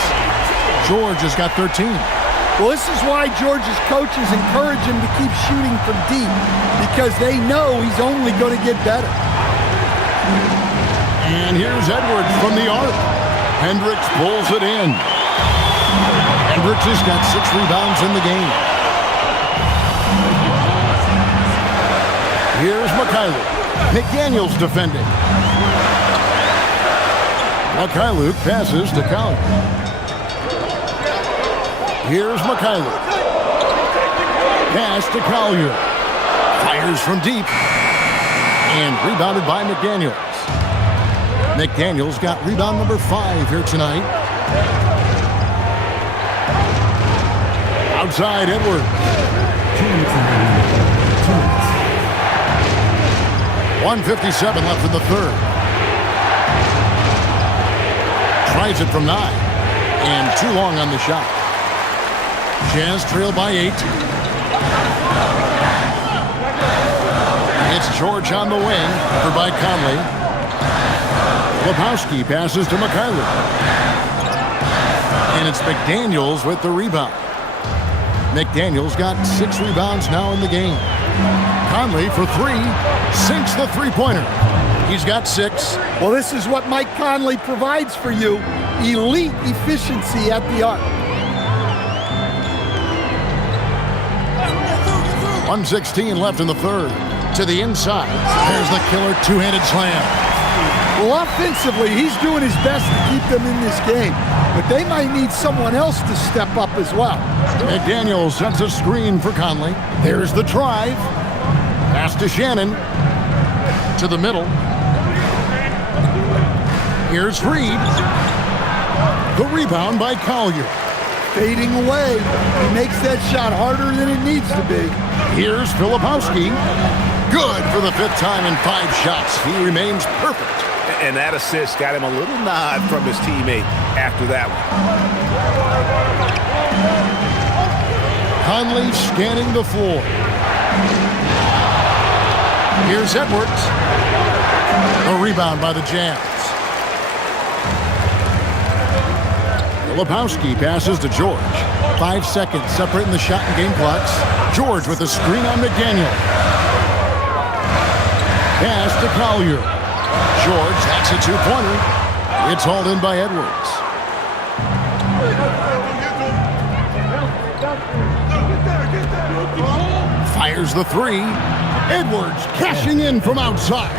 George has got 13. Well, this is why George's coaches encourage him to keep shooting from deep, because they know he's only going to get better. And here's Edwards from the arc. Hendricks pulls it in. Hendricks has got 6 rebounds in the game. Here's Mikhailuk. McDaniels defending. Mikhailuk passes to Collier. Here's Mikhailuk. Pass to Collier. Fires from deep. And rebounded by McDaniels. McDaniels got rebound number 5 here tonight. Outside Edwards. 1:57 left in the third. Tries it from 9. And too long on the shot. Jazz trail by 8. It's George on the wing for by Conley. Lepowski passes to Mikhailuk. And it's McDaniels with the rebound. McDaniels got 6 rebounds now in the game. Conley for 3, sinks the three-pointer. He's got 6. Well, this is what Mike Conley provides for you. Elite efficiency at the arc. 1:16 left in the third. To the inside. There's the killer two-handed slam. Well, offensively, he's doing his best to keep them in this game. But they might need someone else to step up as well. McDaniels sets a screen for Conley. There's the drive. Pass to Shannon. To the middle. Here's Reed. The rebound by Collier. Fading away. He makes that shot harder than it needs to be. Here's Filipowski. Good for the 5th time in 5 shots. He remains perfect. And that assist got him a little nod from his teammate after that one. Conley scanning the floor. Here's Edwards. A rebound by the Jazz. Lepowski passes to George. 5 seconds separating the shot and game clocks. George with a screen on McDaniel. Pass to Collier. George, that's a 2-pointer. It's hauled in by Edwards. Fires the 3. Edwards cashing in from outside.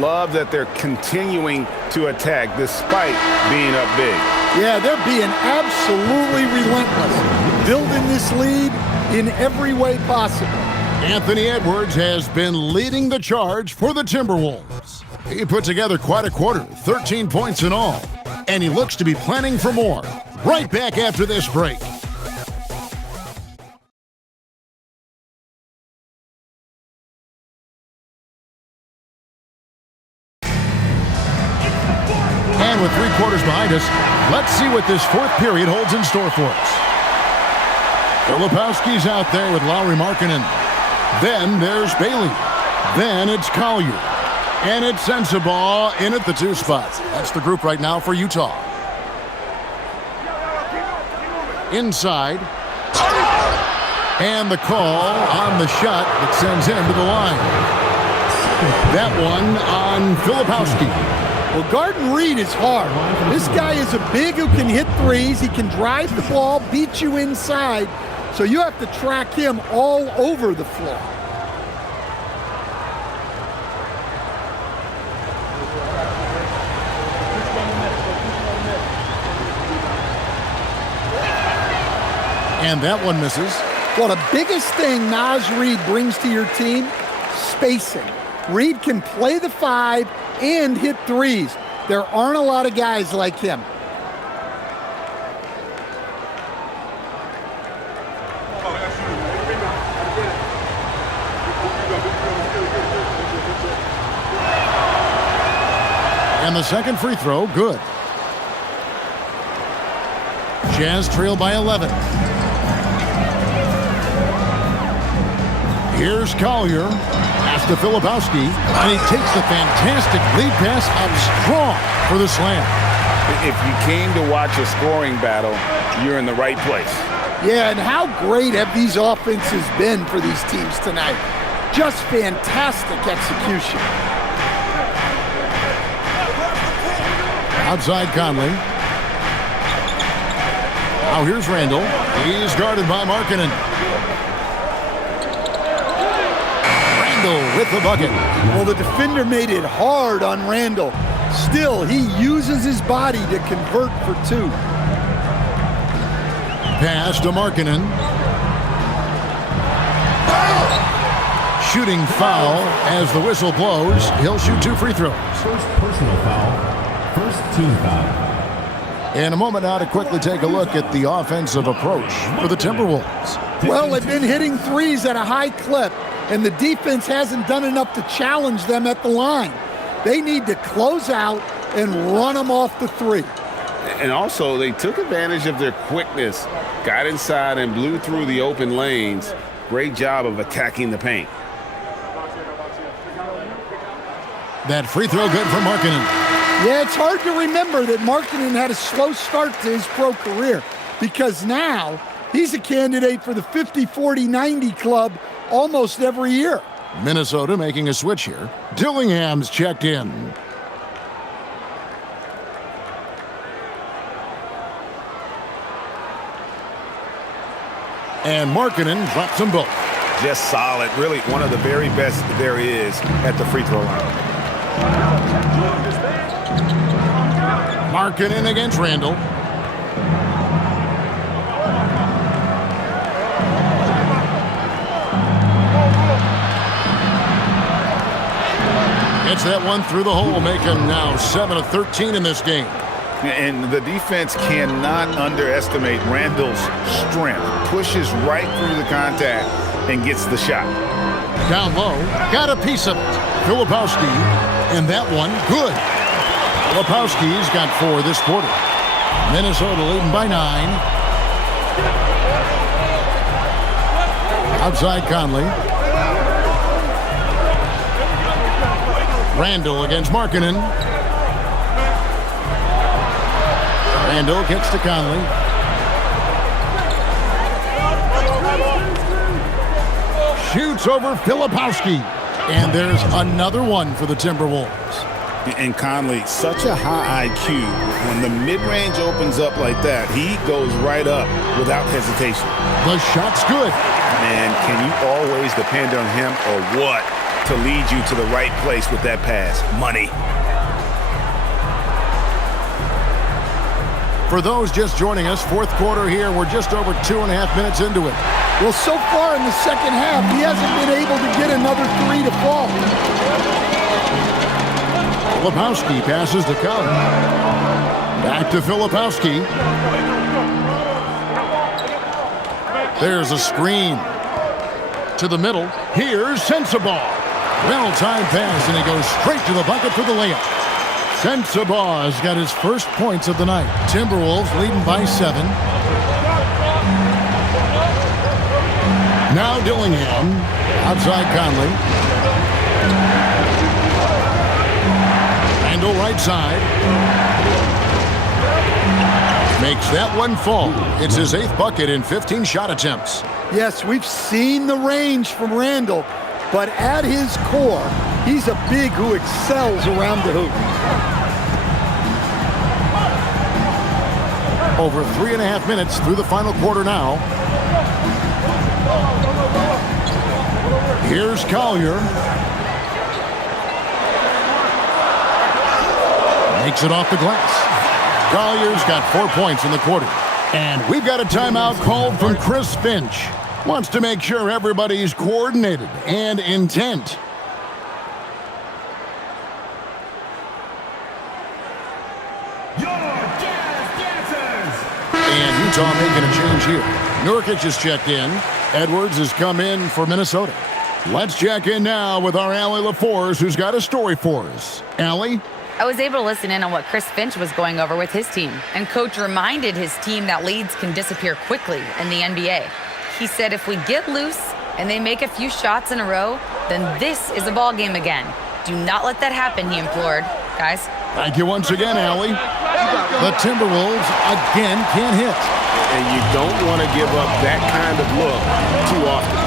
Love that they're continuing to attack despite being up big. Yeah, they're being absolutely relentless. Building this lead in every way possible. Anthony Edwards has been leading the charge for the Timberwolves. He put together quite a quarter, 13 points in all. And he looks to be planning for more. Right back after this break. And with 3 quarters behind us, let's see what this 4th period holds in store for us. Filipowski's out there with Lowry Markkanen. Then there's Bailey. Then it's Collier. And it's Sensabaugh in at the 2 spot. That's the group right now for Utah. Inside. And the call on the shot that sends him to the line. That one on Filipowski. Well, guarding Reed is hard. This guy is a big who can hit threes. He can drive the ball, beat you inside. So you have to track him all over the floor. And that one misses. Well, the biggest thing Naz Reid brings to your team, spacing. Reid can play the 5 and hit threes. There aren't a lot of guys like him. And the second free throw, good. Jazz trail by 11. Here's Collier. Pass to Filipowski. And he takes the fantastic lead pass up strong for the slam. If you came to watch a scoring battle, you're in the right place. Yeah, and how great have these offenses been for these teams tonight? Just fantastic execution. Outside Conley. Now here's Randall. He's guarded by Markkanen. Randle with the bucket. Well, the defender made it hard on Randle. Still, he uses his body to convert for two. Pass to Markkanen. Shooting foul as the whistle blows. He'll shoot 2 free throws. First personal foul. First team foul. In a moment now to quickly take a look at the offensive approach for the Timberwolves. Well, they've been hitting threes at a high clip, and the defense hasn't done enough to challenge them at the line. They need to close out and run them off the three. And also, they took advantage of their quickness, got inside and blew through the open lanes. Great job of attacking the paint. That free throw good for Markkanen. Yeah, it's hard to remember that Markkanen had a slow start to his pro career, because now he's a candidate for the 50, 40, 90 club almost every year. Minnesota making a switch here. Dillingham's checked in. And Markkanen drops them both. Just solid. Really one of the very best there is at the free throw line. Markkanen against Randle. Gets that one through the hole, making now 7 of 13 in this game. And the defense cannot underestimate Randle's strength. Pushes right through the contact and gets the shot. Down low, got a piece of it. Filipowski, and that one, good. Filipowski's got 4 this quarter. Minnesota leading by 9. Outside Conley. Randle against Markkanen. Randle gets to Conley. Shoots over Filipowski. And there's another one for the Timberwolves. And Conley, such a high IQ. When the mid-range opens up like that, he goes right up without hesitation. The shot's good. Man, can you always depend on him or what to lead you to the right place with that pass? Money. For those just joining us, fourth quarter here. We're just over 2.5 minutes into it. Well, so far in the second half, he hasn't been able to get another three to fall. Filipowski passes to Conley. Back to Filipowski. There's a screen. To the middle. Here's Sensabaugh. Well-timed pass, and he goes straight to the bucket for the layup. Sensabaugh's got his first points of the night. Timberwolves leading by 7. Now Dillingham. Outside Conley. Randle right side. Makes that one fall. It's his 8th bucket in 15 shot attempts. Yes, we've seen the range from Randle, but at his core, he's a big who excels around the hoop. Over 3.5 minutes through the final quarter now. Here's Collier. Makes it off the glass. Collier's got 4 points in the quarter. And we've got a timeout called from Chris Finch. Wants to make sure everybody's coordinated and intent. And Utah making a change here. Nurkic is checked in. Edwards has come in for Minnesota. Let's check in now with our Allie LaForce, who's got a story for us. Allie? I was able to listen in on what Chris Finch was going over with his team, and Coach reminded his team that leads can disappear quickly in the NBA. He said if we get loose and they make a few shots in a row, then this is a ball game again. Do not let that happen, he implored. Guys? Thank you once again, Allie. The Timberwolves again can't hit. And you don't want to give up that kind of look too often.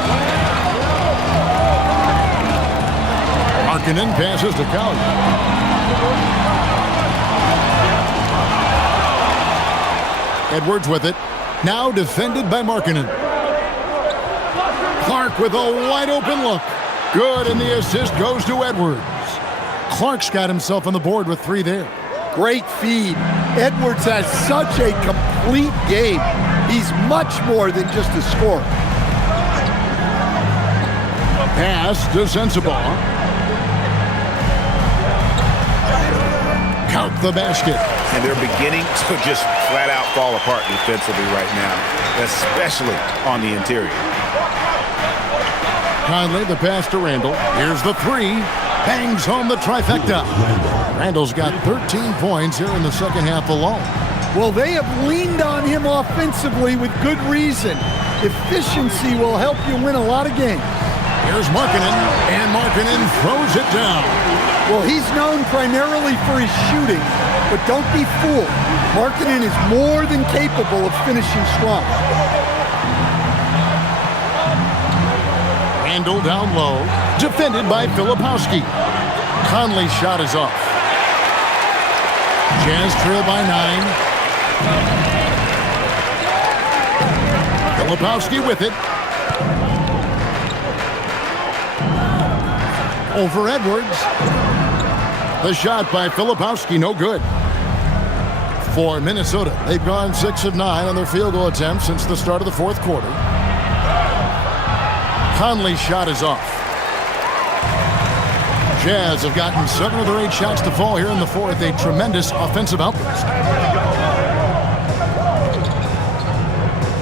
Markkanen passes to Collier. Edwards with it. Now defended by Markkanen. Clark with a wide open look. Good, and the assist goes to Edwards. Clark's got himself on the board with 3 there. Great feed. Edwards has such a complete game. He's much more than just a scorer. Pass to Sensabaugh. Count the basket. And they're beginning to just flat out fall apart defensively right now, especially on the interior. Conley, the pass to Randall. Here's the 3. Bangs home the trifecta. Randall's got 13 points here in the second half alone. Well, they have leaned on him offensively with good reason. Efficiency will help you win a lot of games. Here's Markkanen, and Markkanen throws it down. Well, he's known primarily for his shooting, but don't be fooled. Markkanen is more than capable of finishing strong. Randall down low, defended by Filipowski. Conley's shot is off. Jazz trail by 9. Filipowski with it. Over Edwards. The shot by Filipowski, no good. For Minnesota, they've gone 6 of 9 on their field goal attempts since the start of the fourth quarter. Conley's shot is off. Jazz have gotten 7 of their 8 shots to fall here in the fourth. A tremendous offensive outburst.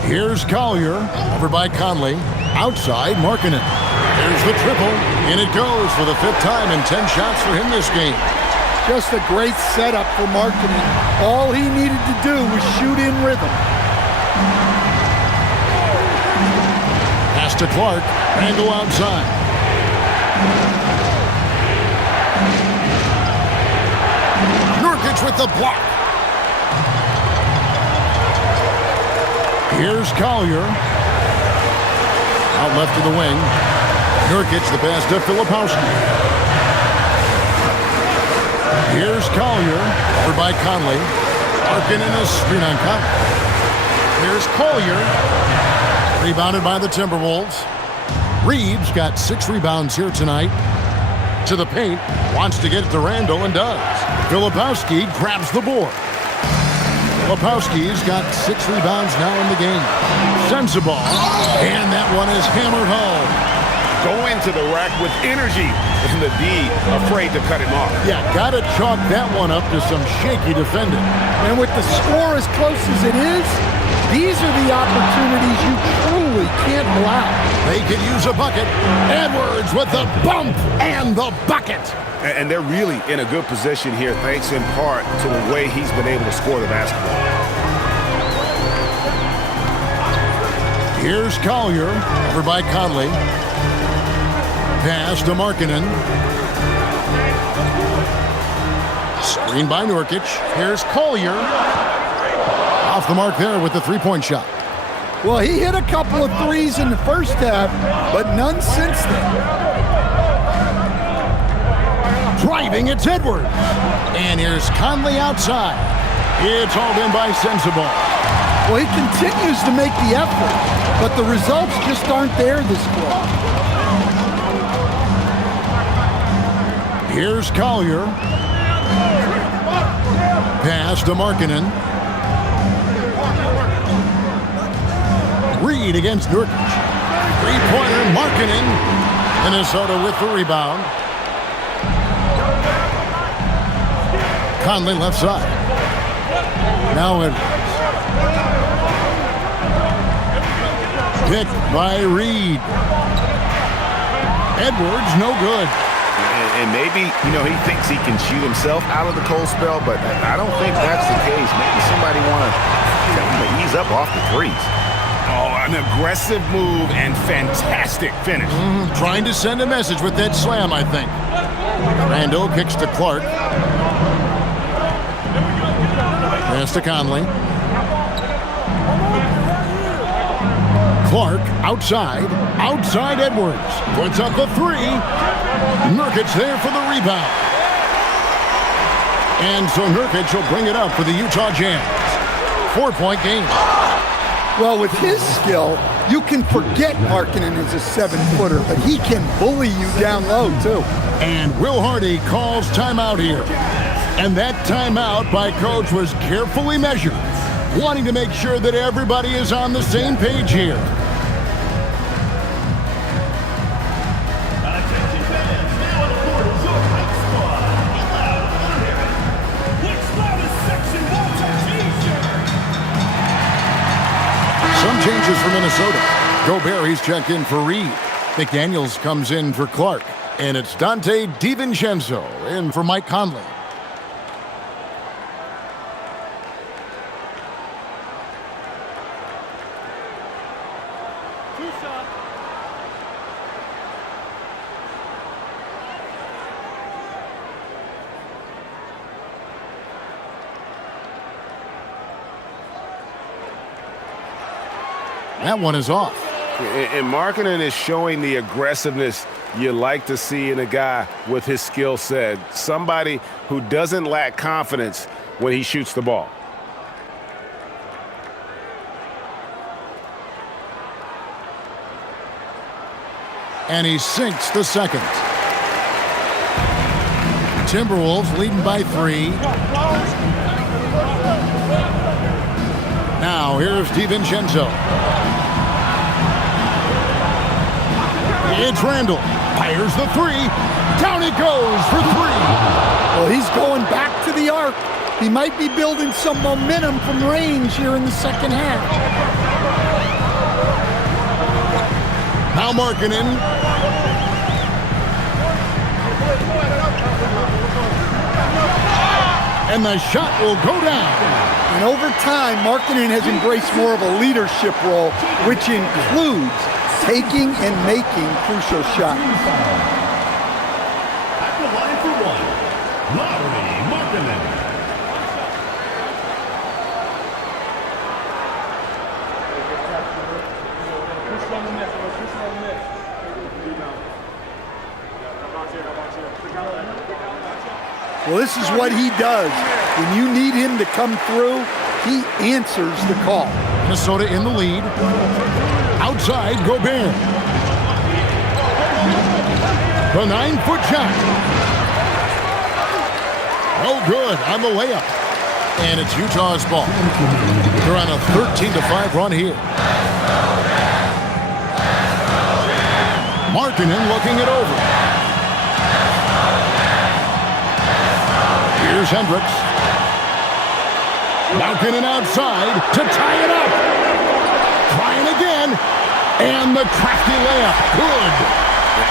Here's Collier, over by Conley. Outside, Markkanen. There's the triple, and it goes for the 5th time and 10 shots for him this game. Just a great setup for Markkanen. All he needed to do was shoot in rhythm. Pass to Clark. Randall outside. Nurkic with the block. Here's Collier. Out left to the wing. Nurkic, the pass to Filipowski. Here's Collier, over by Conley. Markkanen a screen on Conley. Here's Collier, rebounded by the Timberwolves. Reeves got 6 rebounds here tonight. To the paint, wants to get it to Randall and does. Filipowski grabs the board. Filipowski's got 6 rebounds now in the game. Sensabaugh, and that one is hammered home. Go into the rack with energy, and the D afraid to cut him off. Yeah, gotta chalk that one up to some shaky defending. And with the score as close as it is, these are the opportunities you truly can't allow. They could use a bucket. Edwards with the bump and the bucket. And they're really in a good position here, thanks in part to the way he's been able to score the basketball. Here's Collier, over by Conley. Pass to Markkanen. Screen by Nurkic. Here's Collier. Off the mark there with the 3-point shot. Well, he hit a couple of threes in the first half, but none since then. Driving, it's Edwards. And here's Conley outside. It's hauled in by Sensabaugh. Well, he continues to make the effort, but the results just aren't there this quarter. Here's Collier. Pass to Markkanen. Reed against Nurkic. 3-pointer, Markkanen. Minnesota with the rebound. Conley left side. Now Edwards. Picked by Reed. Edwards, no good. And maybe, he thinks he can shoot himself out of the cold spell, but I don't think that's the case. Maybe somebody want to tell him to ease up off the threes. Oh, an aggressive move and fantastic finish. Trying to send a message with that slam, I think. Randall kicks to Clark. Pass to Conley. Clark outside Edwards. Puts up the 3. Nurkic there for the rebound. And so Nurkic will bring it up for the Utah Jazz. 4-point game. Well, with his skill, you can forget Markkanen is a 7-footer, but he can bully you down low, too. And Will Hardy calls timeout here. And that timeout by Coach was carefully measured, wanting to make sure that everybody is on the same page here. Some changes for Minnesota. Gobert, he's checked in for Reed. McDaniels comes in for Clark. And it's Dante DiVincenzo in for Mike Conley. That one is off. And Markkanen is showing the aggressiveness you like to see in a guy with his skill set. Somebody who doesn't lack confidence when he shoots the ball. And he sinks the second. Timberwolves leading by 3. Now here's DiVincenzo. It's Randall. Fires the 3. Down he goes for 3. Well, he's going back to the arc. He might be building some momentum from range here in the second half. Now Markkanen. And the shot will go down. And over time, Markkanen has embraced more of a leadership role, which includes taking and making crucial shots. At the line for one, Lauri Markkanen. Well, this is what he does. When you need him to come through, he answers the call. Minnesota in the lead. Outside, Gobert. The 9-foot shot. No good on the layup. And it's Utah's ball. They're on a 13-5 run here. Markkanen looking it over. Here's Hendricks. Markkanen outside to tie it up. Trying again. And the crafty layup. Good.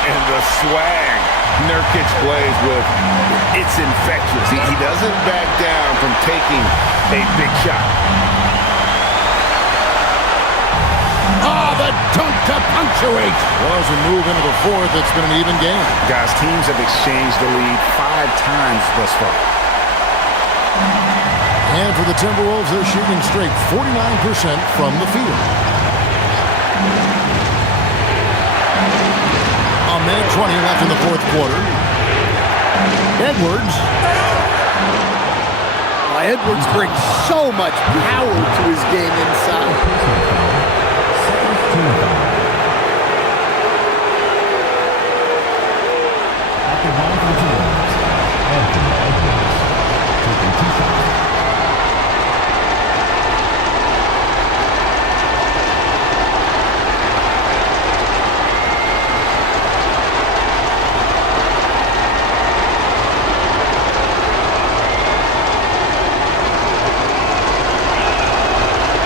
And the swag Nurkic plays with, it's infectious. He doesn't back down from taking a big shot. The dunk to punctuate. Well, as we move into the fourth, it's been an even game. Guys, teams have exchanged the lead 5 times thus far. And for the Timberwolves, they're shooting straight 49% from the field. A minute 20 left in the fourth quarter. Edwards. Edwards brings so much power to his game inside.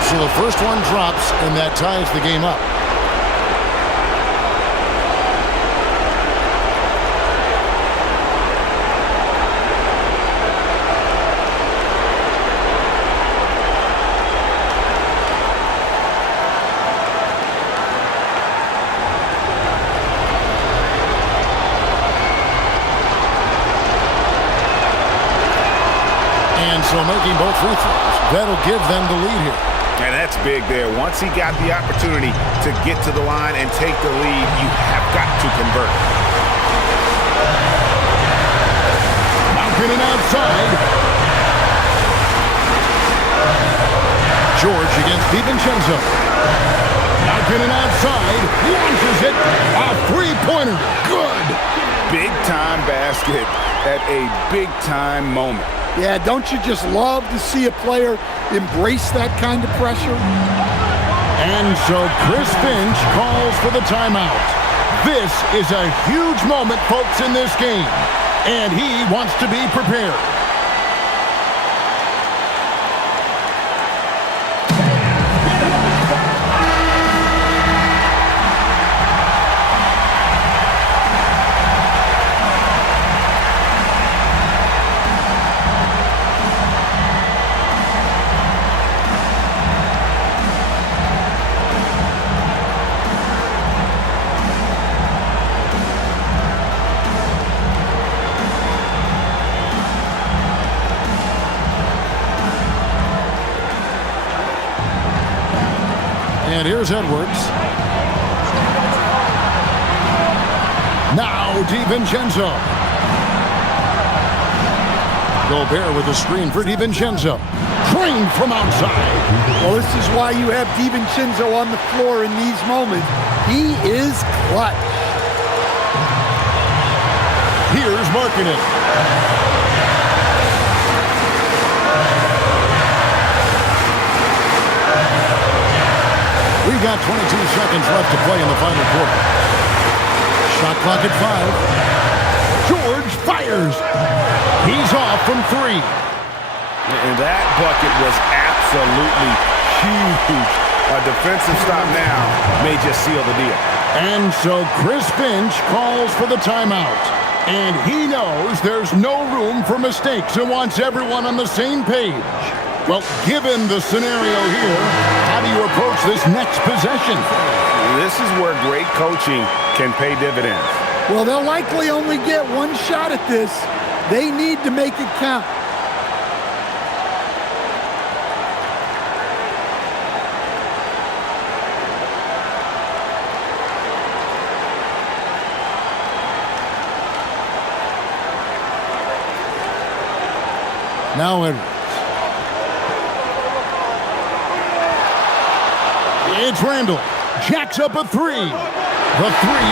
So the first one drops, and that ties the game up. And so making both free throws, that'll give them the lead here. And that's big there. Once he got the opportunity to get to the line and take the lead, you have got to convert. Markkanen outside. George against DiVincenzo. Markkanen outside, launches it, a three-pointer, good. Big-time basket at a big-time moment. Yeah, don't you just love to see a player embrace that kind of pressure? And so Chris Finch calls for the timeout. This is a huge moment, folks, in this game, and he wants to be prepared. And here's Edwards. Now DiVincenzo. Gobert with a screen for DiVincenzo. Trained from outside. Well, this is why you have DiVincenzo on the floor in these moments. He is clutch. Here's Markkanen. We've got 22 seconds left to play in the final quarter. Shot clock at 5. George fires. He's off from 3. And that bucket was absolutely huge. A defensive stop now may just seal the deal. And so Chris Finch calls for the timeout. And he knows there's no room for mistakes and wants everyone on the same page. Well, given the scenario here, how do you approach this next possession? This is where great coaching can pay dividends. Well, they'll likely only get one shot at this. They need to make it count. Now Edwards. It's Randall. Jacks up a 3. The 3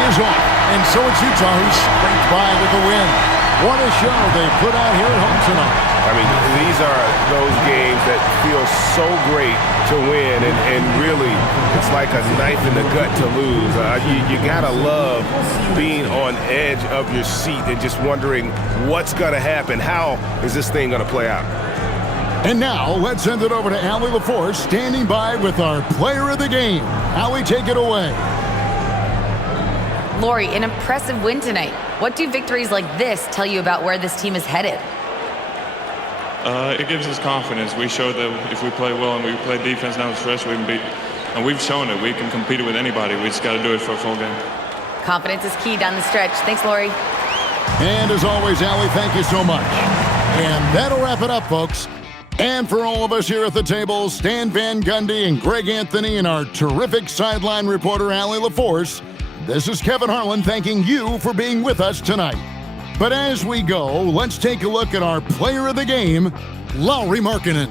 is off. And so it's Utah who scraped by with the win. What a show they put out here at home tonight. I mean, these are those games that feel so great to win, and really, it's like a knife in the gut to lose. You gotta love being on edge of your seat and just wondering what's gonna happen. How is this thing gonna play out? And now, let's send it over to Allie LaForce, standing by with our player of the game. Allie, take it away. Lori, an impressive win tonight. What do victories like this tell you about where this team is headed? It gives us confidence. We showed that if we play well and we play defense now, stretch, we can beat. And we've shown it. We can compete with anybody. We just got to do it for a full game. Confidence is key down the stretch. Thanks, Lori. And as always, Allie, thank you so much. And that'll wrap it up, folks. And for all of us here at the table, Stan Van Gundy and Greg Anthony and our terrific sideline reporter, Allie LaForce, this is Kevin Harlan thanking you for being with us tonight. But as we go, let's take a look at our player of the game, Lauri Markkanen.